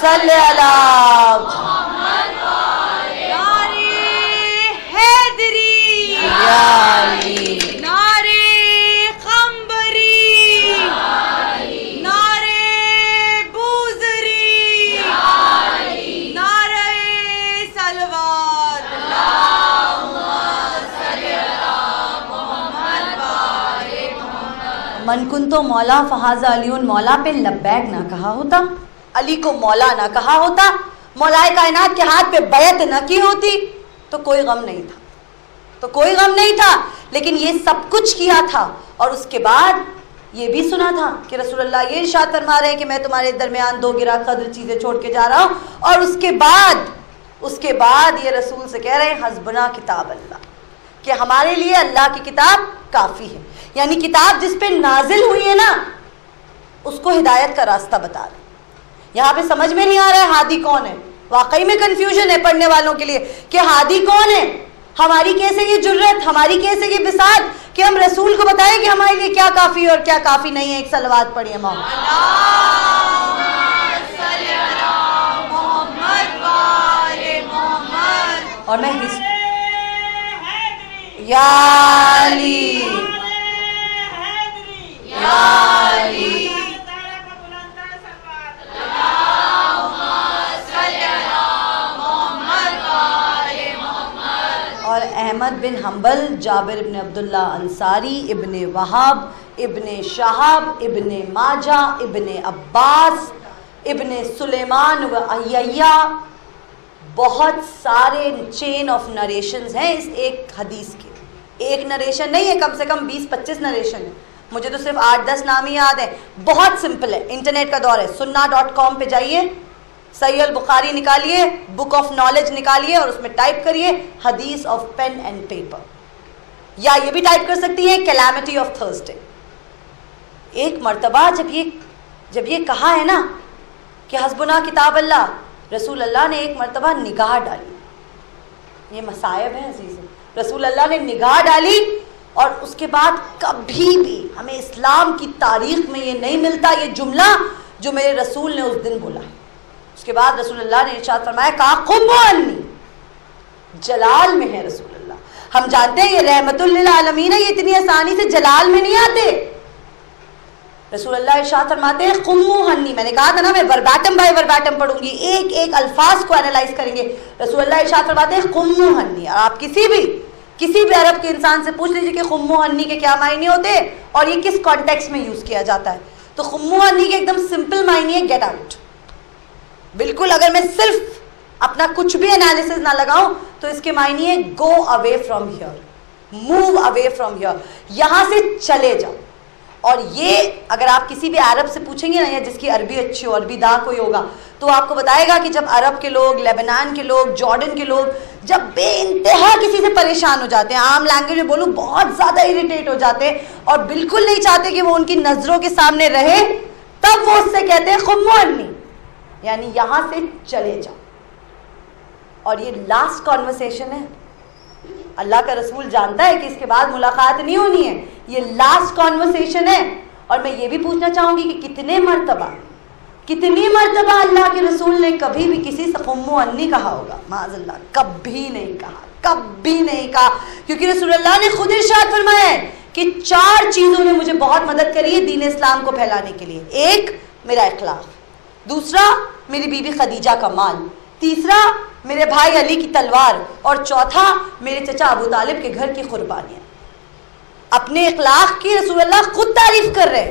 صلی علی محمد نعرہ حیدری یا علی، نعرہ قمبری نعرہ بوزری نعرہ صلوات. من کنتو مولا فہذا علی مولا پہ لبیک نہ کہا ہوتا، علی کو مولا نہ کہا ہوتا، مولائے کائنات کے ہاتھ پہ بیعت نہ کی ہوتی تو کوئی غم نہیں تھا. لیکن یہ سب کچھ کیا تھا اور اس کے بعد یہ بھی سنا تھا کہ رسول اللہ یہ ارشاد فرما رہے ہیں کہ میں تمہارے درمیان 2 گرا قدر چیزیں چھوڑ کے جا رہا ہوں، اور اس کے بعد یہ رسول سے کہہ رہے ہیں حسبنا کتاب اللہ، کہ ہمارے لیے اللہ کی کتاب کافی ہے. یعنی کتاب جس پہ نازل ہوئی ہے نا اس کو ہدایت کا راستہ بتا رہے. یہاں پہ سمجھ میں نہیں آ رہا ہے ہادی کون ہے. واقعی میں کنفیوژن ہے پڑھنے والوں کے لیے کہ ہادی کون ہے. ہماری کیسے یہ جرت، ہماری کیسے یہ بساط کہ ہم رسول کو بتائیں کہ ہمارے لیے کیا کافی ہے اور کیا کافی نہیں ہے. ایک صلوات پڑھیے اور میں یا علی یا علی اور احمد بن حنبل، جابر ابن عبداللہ انصاری، ابن وہاب، ابن شہاب، ابن ماجہ، ابن عباس، ابن سلیمان و ایہ، بہت سارے چین آف نریشنز ہیں اس ایک حدیث کے. ایک نریشن نہیں ہے، کم سے کم 20-25 نریشن ہے. مجھے تو صرف 8-10 نام ہی یاد ہیں. بہت سمپل ہے، انٹرنیٹ کا دور ہے. sunna.com پہ جائیے، صحیح البخاری نکالیے، بک آف نالج نکالیے اور اس میں ٹائپ کریے حدیث آف پین اینڈ پیپر، یا یہ بھی ٹائپ کر سکتی ہیں کیلیمٹی آف تھرسڈے. ایک مرتبہ جب یہ کہا ہے نا کہ حسبنا کتاب اللہ، رسول اللہ نے ایک مرتبہ نگاہ ڈالی. یہ مصائب ہے عزیز، رسول اللہ نے نگاہ ڈالی اور اس کے بعد کبھی بھی ہمیں اسلام کی تاریخ میں یہ نہیں ملتا یہ جملہ جو میرے رسول نے اس دن بولا. اس کے بعد رسول اللہ نے ارشاد فرمایا کہا قم عنی، جلال میں ہے رسول اللہ. ہم جانتے ہیں یہ رحمت للعالمین ہے، یہ اتنی آسانی سے جلال میں نہیں آتے. رسول اللہ ارشاد فرماتے ہیں قم عنی. میں نے کہا تھا نا میں وربیٹم بائی وربیٹم پڑھوں گی، ایک ایک الفاظ کو انالائز کریں گے. رسول اللہ ارشاد فرماتے ہیں قم عنی. اور آپ کسی بھی عرب کے انسان سے پوچھ لیجیے کہ قم عنی کے کیا معنی ہوتے اور یہ کس کانٹیکس میں یوز کیا جاتا ہے. تو قم عنی کے ایک دم سمپل معنی ہے گیٹ آؤٹ. بالکل اگر میں صرف اپنا کچھ بھی انالیسز نہ لگاؤں تو اس کے معنی ہے go away from here, move away from here, یہاں سے چلے جاؤ. اور یہ اگر آپ کسی بھی عرب سے پوچھیں گے نا، یا جس کی عربی اچھی ہو، عربی داں کوئی ہوگا، تو آپ کو بتائے گا کہ جب عرب کے لوگ، لیبنان کے لوگ، جارڈن کے لوگ جب بے انتہا کسی سے پریشان ہو جاتے ہیں، عام لینگویج میں بولوں بہت زیادہ اریٹیٹ ہو جاتے ہیں اور بالکل نہیں چاہتے کہ وہ ان کی نظروں کے سامنے رہے، تب وہ اس سے کہتے ہیں قم عنی، یعنی یہاں سے چلے جاؤ. اور یہ لاسٹ کانورسیشن ہے. اللہ کا رسول جانتا ہے کہ اس کے بعد ملاقات نہیں ہونی ہے، یہ لاسٹ کانورسیشن ہے. اور میں یہ بھی پوچھنا چاہوں گی کہ کتنی مرتبہ اللہ کے رسول نے کبھی بھی کسی سے قم عنی کہا ہوگا؟ معاذ اللہ، کبھی نہیں کہا. کیونکہ رسول اللہ نے خود ارشاد فرمایا ہے کہ 4 چیزوں نے مجھے بہت مدد کری ہے دین اسلام کو پھیلانے کے لیے. ایک میرا اخلاق، دوسرا میری بیوی خدیجہ کا مال، تیسرا میرے بھائی علی کی تلوار، اور چوتھا میرے چچا ابو طالب کے گھر کی قربانیاں. اپنے اخلاق کی رسول اللہ خود تعریف کر رہے،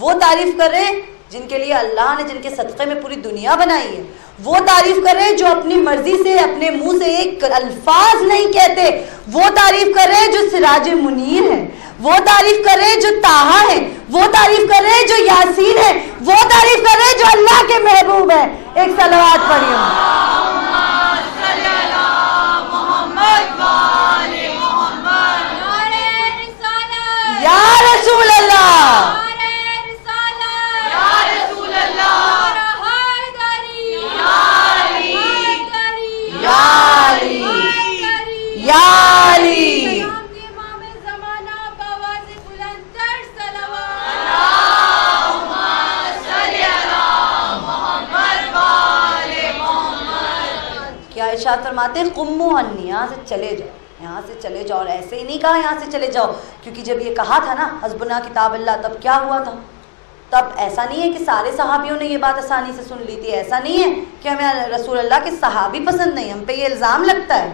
وہ تعریف کر رہے جن کے لیے اللہ نے جن کے صدقے میں پوری دنیا بنائی ہے، وہ تعریف کر رہے جو اپنی مرضی سے اپنے منہ سے ایک الفاظ نہیں کہتے، وہ تعریف کر رہے جو سراج منیر ہیں، وہ تعریف کر رہے جو طٰہٰ ہیں، وہ تعریف کر رہے جو یاسین ہیں، وہ تعریف کر رہے جو اللہ کے محبوب ہیں. ایک صلوات پڑھیے. یا رسول اللہ، ارشاد فرماتے ہیں قم عنی، یہاں سے چلے جاؤ. اور ایسے ہی نہیں کہا یہاں سے چلے جاؤ، کیونکہ جب یہ کہا تھا نا حسبنا کتاب اللہ، تب کیا ہوا تھا؟ تب ایسا نہیں ہے کہ سارے صحابیوں نے یہ بات آسانی سے سن لی تھی. ایسا نہیں ہے کہ ہمیں رسول اللہ کے صحابی پسند نہیں. ہم پہ یہ الزام لگتا ہے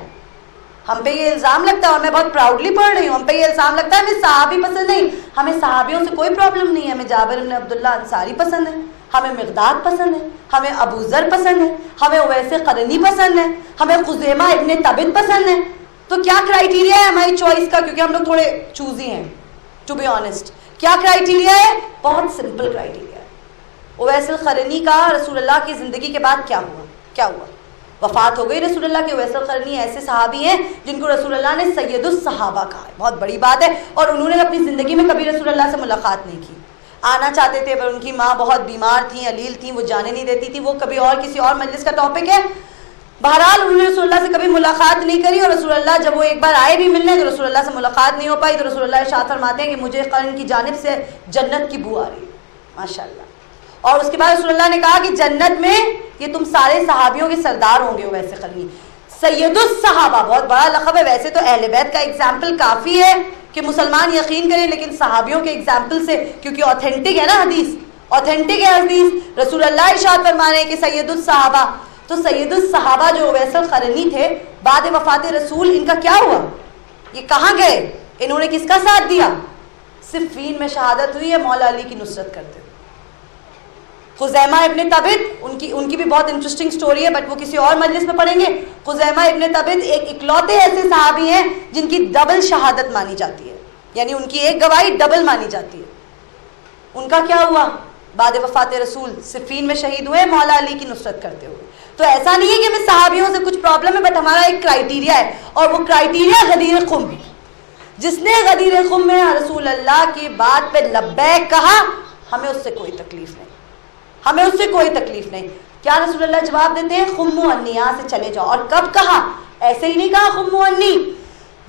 اور میں بہت پراؤڈلی پڑھ رہی ہوں. ہم پہ یہ الزام لگتا ہے ہمیں صحابی پسند نہیں. ہمیں صحابیوں سے کوئی پرابلم نہیں ہے. ہمیں جابر بن عبداللہ انصاری پسند ہے، ہمیں مقداد پسند ہے، ہمیں ابو ذر پسند ہے، ہمیں اویس قرنی پسند ہے، ہمیں خزیمہ ابن ثابت پسند ہے. تو کیا کرائیٹیریا ہے ہماری چوائس کا؟ کیونکہ ہم لوگ تھوڑے چوزی ہیں ٹو بی آنیسٹ. کیا کرائیٹیریا ہے؟ بہت سمپل کرائیٹیریا ہے. اویس القرنی کا رسول اللہ کی زندگی کے بعد کیا ہوا؟ کیا ہوا؟ وفات ہو گئی رسول اللہ کے. اویس القرنی ایسے صحابی ہیں جن کو رسول اللہ نے سید الصحابہ کہا ہے. بہت بڑی بات ہے. اور انہوں نے اپنی زندگی میں کبھی رسول اللہ سے ملاقات نہیں کی. آنا چاہتے تھے پر ان کی ماں بہت بیمار تھیں, علیل تھیں, وہ جانے نہیں دیتی تھی. وہ کبھی اور کسی اور مجلس کا ٹاپک ہے. بہرحال انہوں نے رسول اللہ سے کبھی ملاقات نہیں کری, اور رسول اللہ جب وہ ایک بار آئے بھی ملنے تو رسول اللہ سے ملاقات نہیں ہو پائی. تو رسول اللہ ارشاد فرماتے ہیں کہ مجھے قرن کی جانب سے جنت کی بو آ رہی ہے. ماشاء اللہ. اور اس کے بعد رسول اللہ نے کہا کہ جنت میں یہ تم سارے صحابیوں کے سردار ہوں گے. ویسے قرنی سید الصحابہ بہت بڑا لقب ہے. ویسے تو اہل بیت کا ایگزامپل کافی ہے کہ مسلمان یقین کریں, لیکن صحابیوں کے ایگزامپل سے, کیونکہ اوتھینٹک ہے نا حدیث, اوتھینٹک ہے حدیث. رسول اللہ ارشاد فرما رہے ہیں کہ سید الصحابہ. تو سید الصحابہ جو اویس القرنی تھے, بعد وفات رسول ان کا کیا ہوا؟ یہ کہاں گئے؟ انہوں نے کس کا ساتھ دیا؟ صفین میں شہادت ہوئی ہے مولا علی کی نصرت کرتے. خزیمہ ابن ثابت, ان کی بھی بہت انٹرسٹنگ سٹوری ہے, بٹ وہ کسی اور مجلس میں پڑھیں گے. خزیمہ ابن ثابت ایک اکلوتے ایسے صحابی ہیں جن کی ڈبل شہادت مانی جاتی ہے, یعنی ان کی ایک گواہی ڈبل مانی جاتی ہے. ان کا کیا ہوا؟ بعد وفات رسول صفین میں شہید ہوئے مولا علی کی نصرت کرتے ہوئے. تو ایسا نہیں ہے کہ ہمیں صحابیوں سے کچھ پرابلم ہے, بٹ ہمارا ایک کرائیٹیریا ہے, اور وہ کرائیٹیریا غدیر خم. جس نے غدیر خم میں رسول اللہ کی بات پہ لبیک کہا, ہمیں اس سے کوئی تکلیف نہیں, ہمیں اس سے کوئی تکلیف نہیں. کیا رسول اللہ جواب دیتے ہیں؟ خمو انی, یہاں سے چلے جاؤ. اور کب کہا؟ ایسے ہی نہیں کہا خمو انی.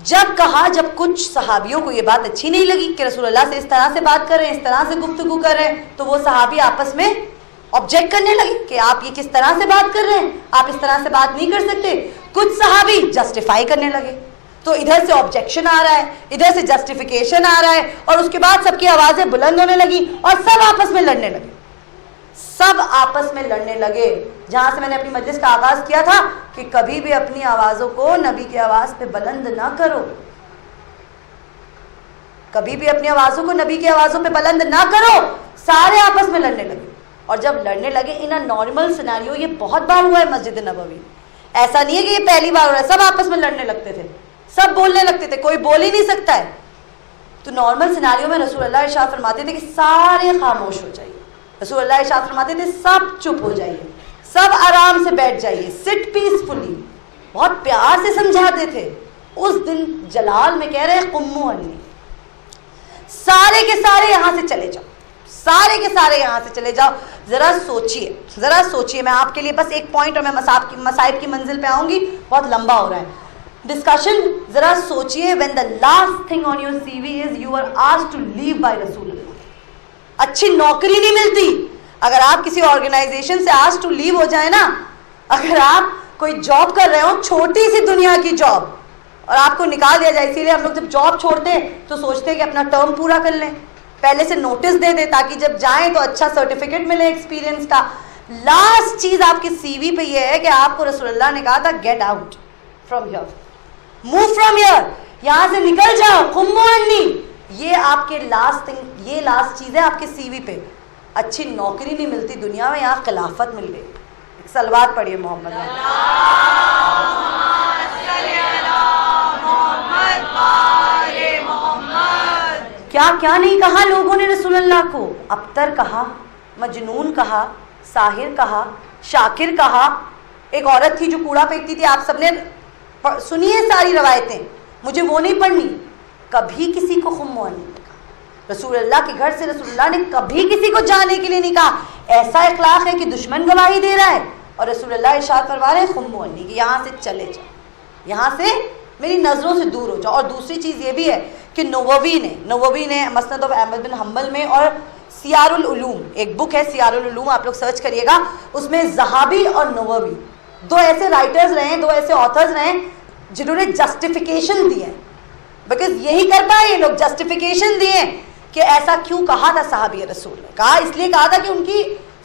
جب کہا جب کچھ صحابیوں کو یہ بات اچھی نہیں لگی کہ رسول اللہ سے اس طرح سے بات کر رہے ہیں, اس طرح سے گفتگو کر رہے ہیں, تو وہ صحابی آپس میں آبجیکٹ کرنے لگے کہ آپ یہ کس طرح سے بات کر رہے ہیں, آپ اس طرح سے بات نہیں کر سکتے. کچھ صحابی جسٹیفائی کرنے لگے. تو ادھر سے آبجیکشن آ رہا ہے, ادھر سے جسٹیفیکیشن آ رہا ہے, اور اس کے بعد سب کی آوازیں بلند ہونے لگی اور سب آپس میں لڑنے لگے. سب آپس میں لڑنے لگے. جہاں سے میں نے اپنی مجلس کا آغاز کیا تھا کہ کبھی بھی اپنی آوازوں کو نبی کی آواز پہ بلند نہ کرو, کبھی بھی اپنی آوازوں کو نبی کی آوازوں پہ بلند نہ کرو. سارے آپس میں لڑنے لگے. اور جب لڑنے لگے ان نارمل سیناریو, یہ بہت بار ہوا ہے مسجد نبوی, ایسا نہیں ہے کہ یہ پہلی بار ہو رہا ہے. سب آپس میں لڑنے لگتے تھے, سب بولنے لگتے تھے, کوئی بول ہی نہیں سکتا ہے. تو نارمل سیناریو میں رسول اللہ ارشاد فرماتے تھے کہ سارے خاموش ہو جائیے. رسول اللہ ارشاد فرماتے تھے سب چپ ہو جائیے, سب آرام سے بیٹھ جائیے, سٹ پیسفلی. بہت پیار سے سمجھاتے تھے. اس دن جلال میں کہہ رہے قمو انی, سارے کے سارے یہاں سے چلے جاؤ, سارے کے سارے یہاں سے چلے جاؤ. ذرا سوچئے, ذرا سوچئے. میں آپ کے لیے بس ایک پوائنٹ, اور میں مصائب کی منزل پہ آؤں گی, بہت لمبا ہو رہا ہے ڈسکشن. ذرا سوچئے, when the last thing on your CV is you are asked to leave by رسول اللہ. اچھی نوکری نہیں ملتی اگر آپ کسی آرگنائزیشن سے asked to leave ہو جائے نا. اگر آپ کوئی جاب کر رہے ہو, چھوٹی سی دنیا کی جاب, اور آپ کو نکال دیا جائے, اسی لیے ہم لوگ جب جاب چھوڑتے ہیں تو سوچتے ہیں کہ اپنا ٹرم پورا کر لیں, پہلے سے نوٹس دے دیں تاکہ جب جائیں تو اچھا سرٹیفکیٹ ملے ایکسپیرینس کا. لاسٹ چیز آپ کی سی وی پہ یہ ہے کہ آپ کو رسول اللہ نے کہا تھا get out from here, move from here, یہاں سے نکل جاؤ. قمو انی, یہ آپ کے لاسٹ تھنگ, یہ لاسٹ چیز ہے آپ کے سی وی پہ. اچھی نوکری نہیں ملتی دنیا میں, یہاں خلافت مل گئی. ایک صلوات پڑھیے محمد. کیا کیا نہیں کہا لوگوں نے رسول اللہ کو. ابتر کہا, مجنون کہا, ساحر کہا, شاکر کہا. ایک عورت تھی جو کوڑا پھینکتی تھی, آپ سب نے سنی ہے ساری روایتیں, مجھے وہ نہیں پڑھنی. کبھی کسی کو خمو انی نہیں کہا. رسول اللہ کے گھر سے رسول اللہ نے کبھی کسی کو جانے کے لیے نہیں کہا. ایسا اخلاق ہے کہ دشمن گواہی دے رہا ہے, اور رسول اللہ ارشاد فرما رہے ہیں خمو انی, کہ یہاں سے چلے جاؤ, یہاں سے میری نظروں سے دور ہو جاؤ. اور دوسری چیز یہ بھی ہے کہ نووی نے مسند آف احمد بن حنبل میں, اور سیار العلوم ایک بک ہے, سیار العلوم, آپ لوگ سرچ کریے گا, اس میں زہابی اور نووی دو ایسے رائٹرز رہے ہیں, دو ایسے آتھرز رہے ہیں جنہوں نے جسٹیفیکیشن دی ہے. بیکاز یہی کر پائے یہ لوگ, جسٹیفیکیشن دیے کہ ایسا کیوں کہا تھا صحابی رسول نے. کہا اس لیے کہا تھا کہ ان کی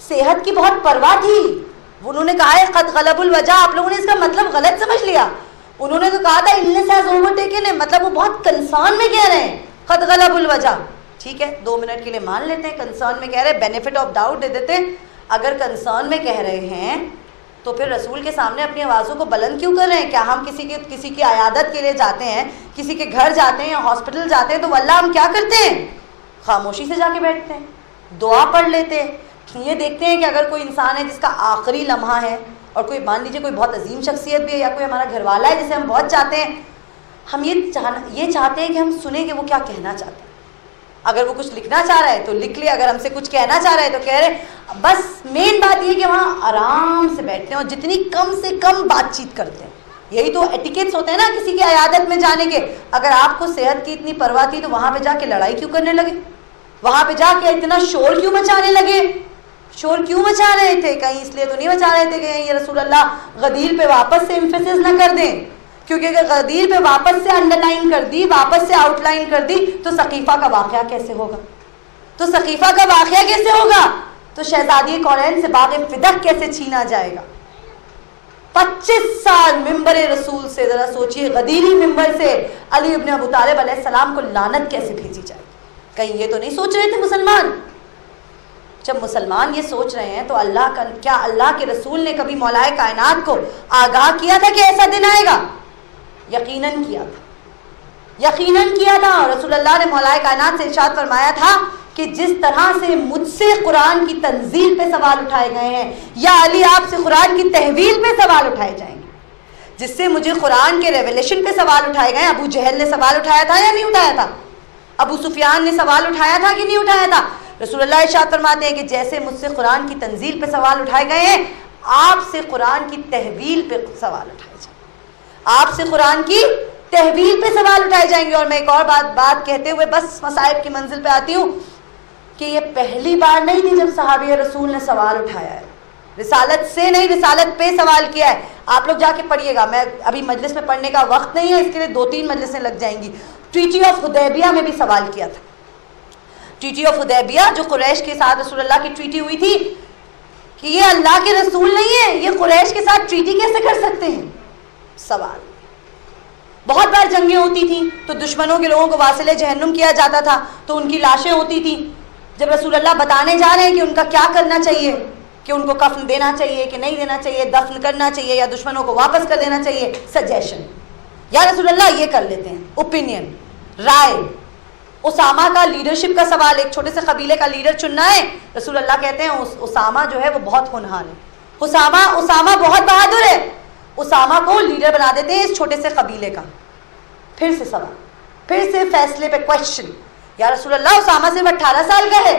صحت کی بہت پرواہ تھی. انہوں نے کہا ہے قد غلب الوجہ, آپ لوگوں نے اس کا مطلب غلط سمجھ لیا. انہوں نے تو کہا تھا illness has overtaken ہے, مطلب وہ بہت کنسرن میں کہہ رہے ہیں قد غلب الوجہ. ٹھیک ہے 2 منٹ کے لیے مان لیتے ہیں کنسرن میں کہہ رہے ہیں, بینیفٹ آف ڈاؤٹ دے دیتے ہیں. اگر کنسرن میں کہہ رہے ہیں تو پھر رسول کے سامنے اپنی آوازوں کو بلند کیوں کر رہے ہیں؟ کیا ہم کسی کی عیادت کے لیے جاتے ہیں، کسی کے گھر جاتے ہیں یا ہاسپٹل جاتے ہیں تو واللہ ہم کیا کرتے ہیں؟ خاموشی سے جا کے بیٹھتے ہیں، دعا پڑھ لیتے ہیں، یہ دیکھتے ہیں کہ اگر کوئی انسان ہے جس کا آخری لمحہ ہے، اور کوئی مان لیجیے کوئی بہت عظیم شخصیت بھی ہے یا کوئی ہمارا گھر والا ہے جسے ہم بہت چاہتے ہیں، ہم یہ چاہتے ہیں کہ ہم سنیں کہ وہ کیا کہنا چاہتا ہے۔ اگر وہ کچھ لکھنا چاہ رہا ہے تو لکھ لے، اگر ہم سے کچھ کہنا چاہ رہا ہے تو کہہ رہے۔ بس مین بات یہ کہ وہاں آرام سے بیٹھتے ہیں اور جتنی کم سے کم بات چیت کرتے ہیں۔ یہی تو ایٹیکیٹس ہوتے ہیں نا کسی کی عیادت میں جانے کے۔ اگر آپ کو صحت کی اتنی پرواہ تھی تو وہاں پہ جا کے لڑائی کیوں کرنے لگے؟ وہاں پہ جا کے اتنا شور کیوں مچانے لگے؟ شور کیوں مچا رہے تھے؟ کہیں اس لیے تو نہیں مچا رہے تھے کہ یہ رسول اللہ غدیر پہ واپس سے ایمفیسس نہ کر دیں، کیونکہ اگر غدیر پہ واپس سے انڈر لائن کر دی، واپس سے آؤٹ لائن کر دی تو ثقیفہ کا واقعہ کیسے ہوگا؟ تو ثقیفہ کا واقعہ کیسے ہوگا؟ تو شہزادی کورین سے باغ فدق کیسے چھینا جائے گا؟ 25 سال ممبر رسول سے، ذرا سوچئے، غدیری ممبر سے علی ابن ابو طالب علیہ السلام کو لعنت کیسے بھیجی جائے؟ کہیں یہ تو نہیں سوچ رہے تھے مسلمان؟ جب مسلمان یہ سوچ رہے ہیں تو کیا اللہ کے رسول نے کبھی مولا کائنات کو آگاہ کیا تھا کہ ایسا دن آئے گا؟ یقیناً کیا تھا، یقیناً کیا تھا۔ اور رسول اللہ نے مولا کائنات سے ارشاد فرمایا تھا کہ جس طرح سے مجھ سے قرآن کی تنزیل پہ سوال اٹھائے گئے ہیں، یا علی آپ سے قرآن کی تحویل پہ سوال اٹھائے جائیں گے، جس سے مجھے قرآن کے ریویلیشن پہ سوال اٹھائے گئے۔ ابو جہل نے سوال اٹھایا تھا یا نہیں اٹھایا تھا؟ ابو سفیان نے سوال اٹھایا تھا کہ نہیں اٹھایا تھا؟ رسول اللہ ارشاد فرماتے ہیں کہ جیسے مجھ سے قرآن کی تنزیل پہ سوال اٹھائے گئے ہیں، آپ سے قرآن کی تحویل پہ سوال اٹھائے جائیں گے، آپ سے قرآن کی تحویل پہ سوال اٹھائے جائیں گے۔ اور میں ایک اور بات کہتے ہوئے بس مصائب کی منزل پہ آتی ہوں کہ یہ پہلی بار نہیں تھی جب صحابی رسول نے سوال اٹھایا ہے، رسالت سے نہیں، رسالت پہ سوال کیا ہے۔ آپ لوگ جا کے پڑھیے گا، میں ابھی مجلس میں پڑھنے کا وقت نہیں ہے، اس کے لیے 2-3 مجلسیں لگ جائیں گی۔ ٹریٹی آف حدیبیہ میں بھی سوال کیا تھا۔ ٹریٹی آف حدیبیہ جو قریش کے ساتھ رسول اللہ کی ٹریٹی ہوئی تھی کہ یہ اللہ کے رسول نہیں ہے، یہ قریش کے ساتھ ٹریٹی کیسے کر سکتے ہیں؟ سوال۔ بہت بار جنگیں ہوتی تھیں تو دشمنوں کے لوگوں کو واصل جہنم کیا جاتا تھا، تو ان کی لاشیں ہوتی تھیں۔ جب رسول اللہ بتانے جا رہے ہیں کہ ان کا کیا کرنا چاہیے، کہ ان کو کفن دینا چاہیے کہ نہیں دینا چاہیے، دفن کرنا چاہیے یا دشمنوں کو واپس کر دینا چاہیے، سجیشن، یا رسول اللہ یہ کر لیتے ہیں، اوپینین، رائے۔ اسامہ کا لیڈرشپ کا سوال، ایک چھوٹے سے قبیلے کا لیڈر چننا ہے، رسول اللہ کہتے ہیں اسامہ جو ہے وہ بہت ہونہار ہے، اسامہ بہت بہادر ہے، اسامہ کو لیڈر بنا دیتے ہیں اس چھوٹے سے قبیلے کا۔ پھر سے سوال، پھر سے فیصلے پہ کویشچن، یا رسول اللہ اسامہ صرف 18 سال کا ہے،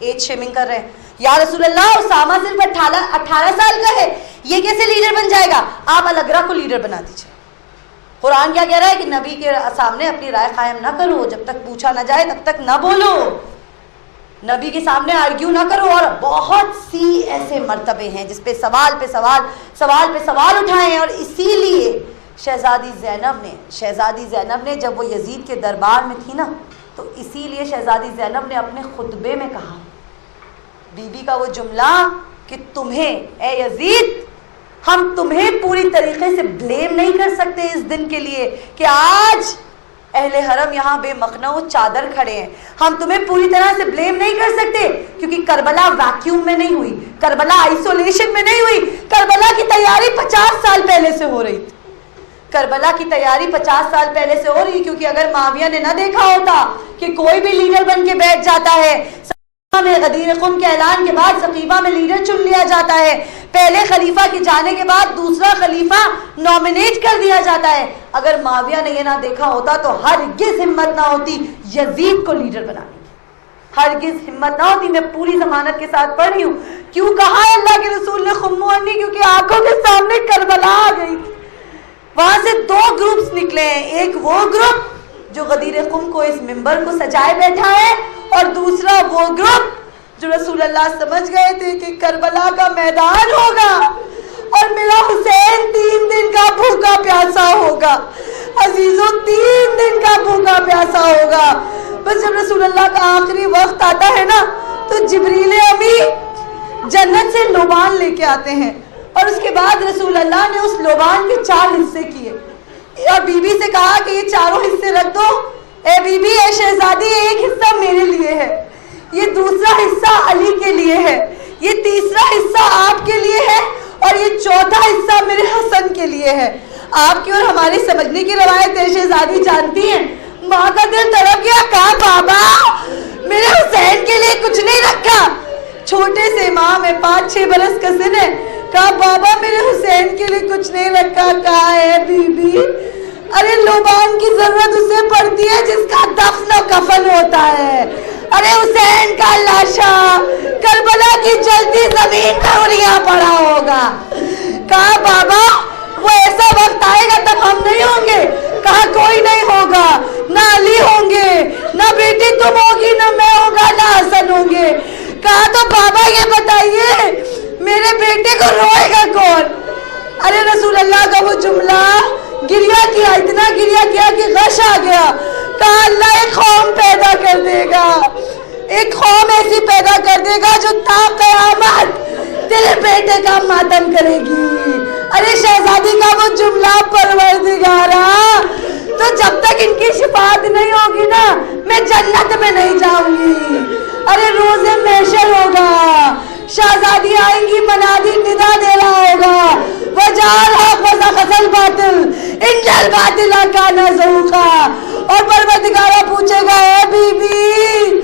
ایج شیمنگ کر رہے ہیں، یا رسول اللہ اسامہ صرف 18 سال کا ہے، یہ کیسے لیڈر بن جائے گا؟ آپ الگرا کو لیڈر بنا دیجیے۔ قرآن کیا کہہ رہا ہے کہ نبی کے سامنے اپنی رائے قائم نہ کرو، جب تک پوچھا نہ جائے تب تک نہ بولو، نبی کے سامنے آرگیو نہ کرو۔ اور بہت سی ایسے مرتبے ہیں جس پہ سوال پہ سوال اٹھائے ہیں، اور اسی لیے شہزادی زینب نے جب وہ یزید کے دربار میں تھی نا، تو اسی لیے شہزادی زینب نے اپنے خطبے میں کہا، بی بی کا وہ جملہ کہ تمہیں اے یزید، ہم تمہیں پوری طریقے سے بلیم نہیں کر سکتے اس دن کے لیے کہ آج اہل حرم یہاں بے مخنع و چادر کھڑے ہیں، ہم تمہیں پوری طرح سے بلیم نہیں کر سکتے، کیونکہ کربلا ویکیوم میں نہیں ہوئی، کربلا آئسولیشن میں نہیں ہوئی، کربلا کی تیاری 50 سال پہلے سے ہو رہی تھی، کربلا کی تیاری 50 سال پہلے سے ہو رہی، کیونکہ اگر معاویہ نے نہ دیکھا ہوتا کہ کوئی بھی لیڈر بن کے بیٹھ جاتا ہے، میں غدیر قم کے اعلان کے بعد ثقیفہ میں لیڈر چن لیا جاتا ہے، پہلے خلیفہ کے جانے کے بعد دوسرا خلیفہ نومینیٹ کر دیا جاتا ہے، اگر معاویہ نے یہ نہ دیکھا ہوتا تو ہرگز ہمت نہ ہوتی یزید کو لیڈر بنانے کی، ہرگز ہمت نہ ہوتی۔ میں پوری ضمانت کے ساتھ پڑھ رہی ہوں، کیوں کہا ہے اللہ کے رسول نے خمو انی؟ کیونکہ آنکھوں کے سامنے کربلا آ گئی تھی، وہاں سے 2 گروپس نکلے ہیں، ایک وہ گروپ جو غدیر قم کو اس ممبر کو سجائے بیٹھا ہے، اور دوسرا وہ گروپ جو رسول اللہ سمجھ گئے تھے کہ کربلا کا میدان ہوگا اور میرا حسین 3 دن کا بھوکا پیاسا ہوگا، عزیزوں 3 دن کا بھوکا پیاسا ہوگا۔ بس جب رسول اللہ کا آخری وقت آتا ہے نا تو جبریل امی جنت سے لوبان لے کے آتے ہیں، اور اس کے بعد رسول اللہ نے اس لوبان کے 4 حصے کیے، اور بی بی سے کہا کہ یہ 4 حصے رکھ دو، اے بی بی، اے شہزادی، ایک حصہ میرے لیے ہے، یہ دوسرا حصہ علی کے لیے ہے، یہ تیسرا حصہ آپ کے لیے ہے، اور یہ چوتھا حصہ میرے حسن کے لیے ہے۔ آپ کی اور ہماری سمجھنے کی روایت ہے شہزادی جانتی ہیں، ماں کا دل تڑپ گیا، کہا بابا میرے حسین کے لیے کچھ نہیں رکھا۔ چھوٹے سے امام ہے، 5-6 برس کا سن ہے، کہا بابا میرے حسین کے لیے کچھ نہیں رکھا۔ کہا ہے بی بی ارے لبان کی ضرورت اسے پڑتی ہے جس کا دفن و کفن ہوتا ہے، ارے حسین کا لاشا کربلا کی جلتی زمین میں اڑیا پڑا ہوگا۔ کہا بابا وہ ایسا وقت آئے گا تب ہم نہیں ہوں گے۔ کہا کوئی نہیں ہوگا، نہ علی ہوں گے، نہ بیٹی تم ہوگی، نہ میں ہوگا، نہ حسن ہوں گے۔ کہا تو بابا یہ بتائیے میرے بیٹے کو روئے گا کون؟ ارے رسول اللہ کا وہ جملہ گریہ کیا، اتنا گریہ کیا کہ غش آ گیا۔ کہا اللہ ایک قوم پیدا کر دے گا، ایک قوم ایسی پیدا کر دے گا جو تا قیامت تیرے بیٹے کا ماتم کرے گی۔ ارے شہزادی کا وہ جملہ پروردگارا تو جب تک ان کی شفاعت نہیں ہوگی نا میں جنت میں نہیں جاؤں گی۔ ارے روز محشر ہوگا، شہزادی آئیں گی، منادی ندا دے رہا ہوگا، وجعل حق وزخ الباطل ان الباطل کان زہوقا، اور پروردگارہ پوچھے گا اے بی بی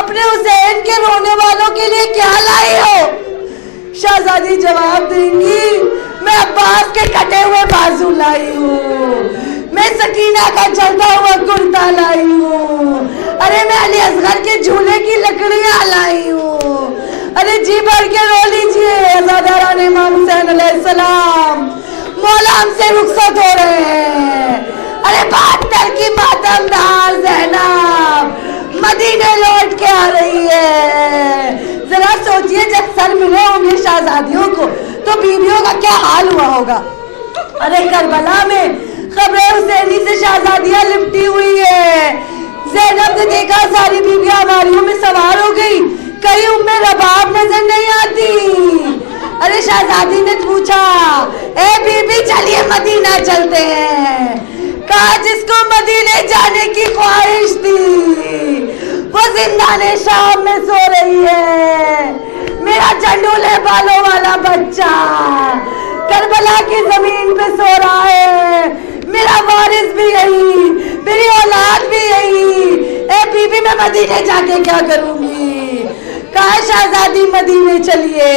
اپنے حسین کے رونے والوں کے لیے کیا لائی ہو؟ شہزادی جواب دیں گی میں عباس کے کٹے ہوئے بازو لائی ہوں، میں سکینہ کا جلتا ہوا کرتا لائی ہوں، ارے میں علی اصغر کے جھولے کی لکڑیاں لائی ہوں۔ ارے جی بھر کے رو لیجئے عزاداران امام حسین علیہ السلام، مولا ہم سے رخصت ہو رہے ہیں۔ ارے 72 کی ماتم دار زینب مدینے لوٹ کے آ رہی ہے۔ ذرا سوچئے جب سر ملے ہوں گے شہزادیوں کو تو بیویوں کا کیا حال ہوا ہوگا۔ ارے کربلا میں خبر حسینی سے شہزادیاں لپٹی ہوئی ہے۔ زینب نے دیکھا ساری بیویاں ہماریوں میں سوار ہو گئی، کہیں ام رباب نظر نہیں آتی۔ ارے شہزادی نے پوچھا اے بی بی چلیے مدینہ چلتے ہیں۔ کہا جس کو مدینے جانے کی خواہش تھی وہ زندان شام میں سو رہی ہے، میرا چنڈولے بالوں والا بچہ کربلا کی زمین پہ سو رہا ہے، میرا وارث بھی یہی، میری اولاد بھی یہی، اے بی بی میں مدینے جا کے کیا کروں گی؟ کہا شہزادی مدینے چلیے۔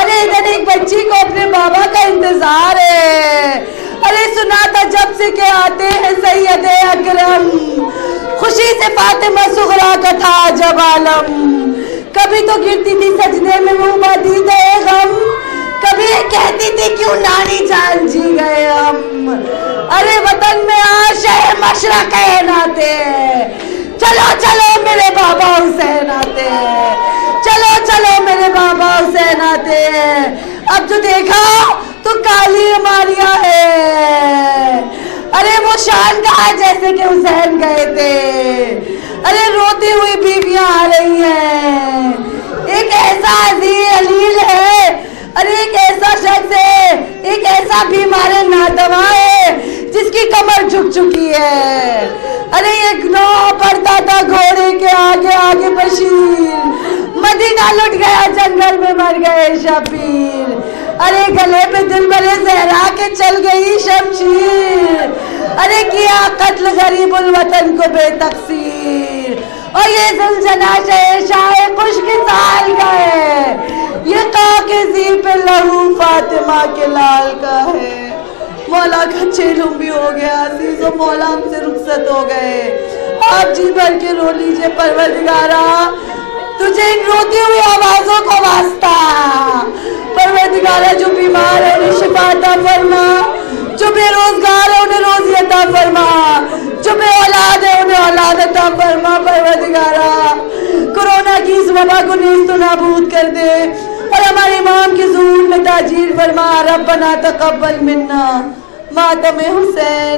ارے ادھر ایک بچی کو اپنے بابا کا انتظار ہے۔ ارے سنا تھا جب سے کہ آتے ہیں سید اکرم، خوشی سے فاطمہ صغرا کا تھا جب عالم، کبھی تو گرتی تھی سجدے میں منہ باندھی دے غم، کبھی یہ کہتی تھی کیوں نانی جان جی گئے ہم۔ ارے وطن میں آشے مشرق ناتے، چلو چلو میرے بابا حسین آتے ہیں، چلو چلو میرے بابا حسین آتے ہیں۔ اب جو دیکھا تو کالی ہماریاں ہے، ارے وہ شان کہا جیسے کہ حسین گئے تھے۔ ارے روتی ہوئی بیویاں آ رہی ہیں، ایک ایسا عزیز علیل ہے، ارے ایک ایسا شخص ہے، ایک ایسا بیمار نادوا ہے جس کی کمر جھک چکی ہے۔ ارے ایک نو پڑتا تھا گھوڑے کے آگے آگے بشیر، مدینہ لٹ گیا جنگل میں مر گئے شبیر، ارے گلے پہ دل بھرے زہرا کے چل گئی شمشیر، ارے کیا قتل غریب الوطن کو بے تقصیر، اور یہ زلزلہ شاہ خشک سال کا ہے، یہ قاقزی پہ لہو فاطمہ کے لال کا ہے۔ مولا کا چیلم بھی ہو گیا عزیز و مولا ہم سے رخصت ہو گئے۔ آپ جی بھر کے رو لیجئے پروردگارہ تجھے ان روتی ہوئی آوازوں کو واسطہ، پروردگارہ جو بیمار ہے انہیں شفا عطا فرما، جو بے روزگار ہے انہیں روزی عطا فرما، جو بے اولاد ہے انہیں اولاد عطا فرما۔ پروردگارہ کورونا کی اس وبا کو نیست و نابود کر دے اور ہمارے امام کی ظہور میں تاجیل فرما۔ ربنا تقبل منا ماتم حسین۔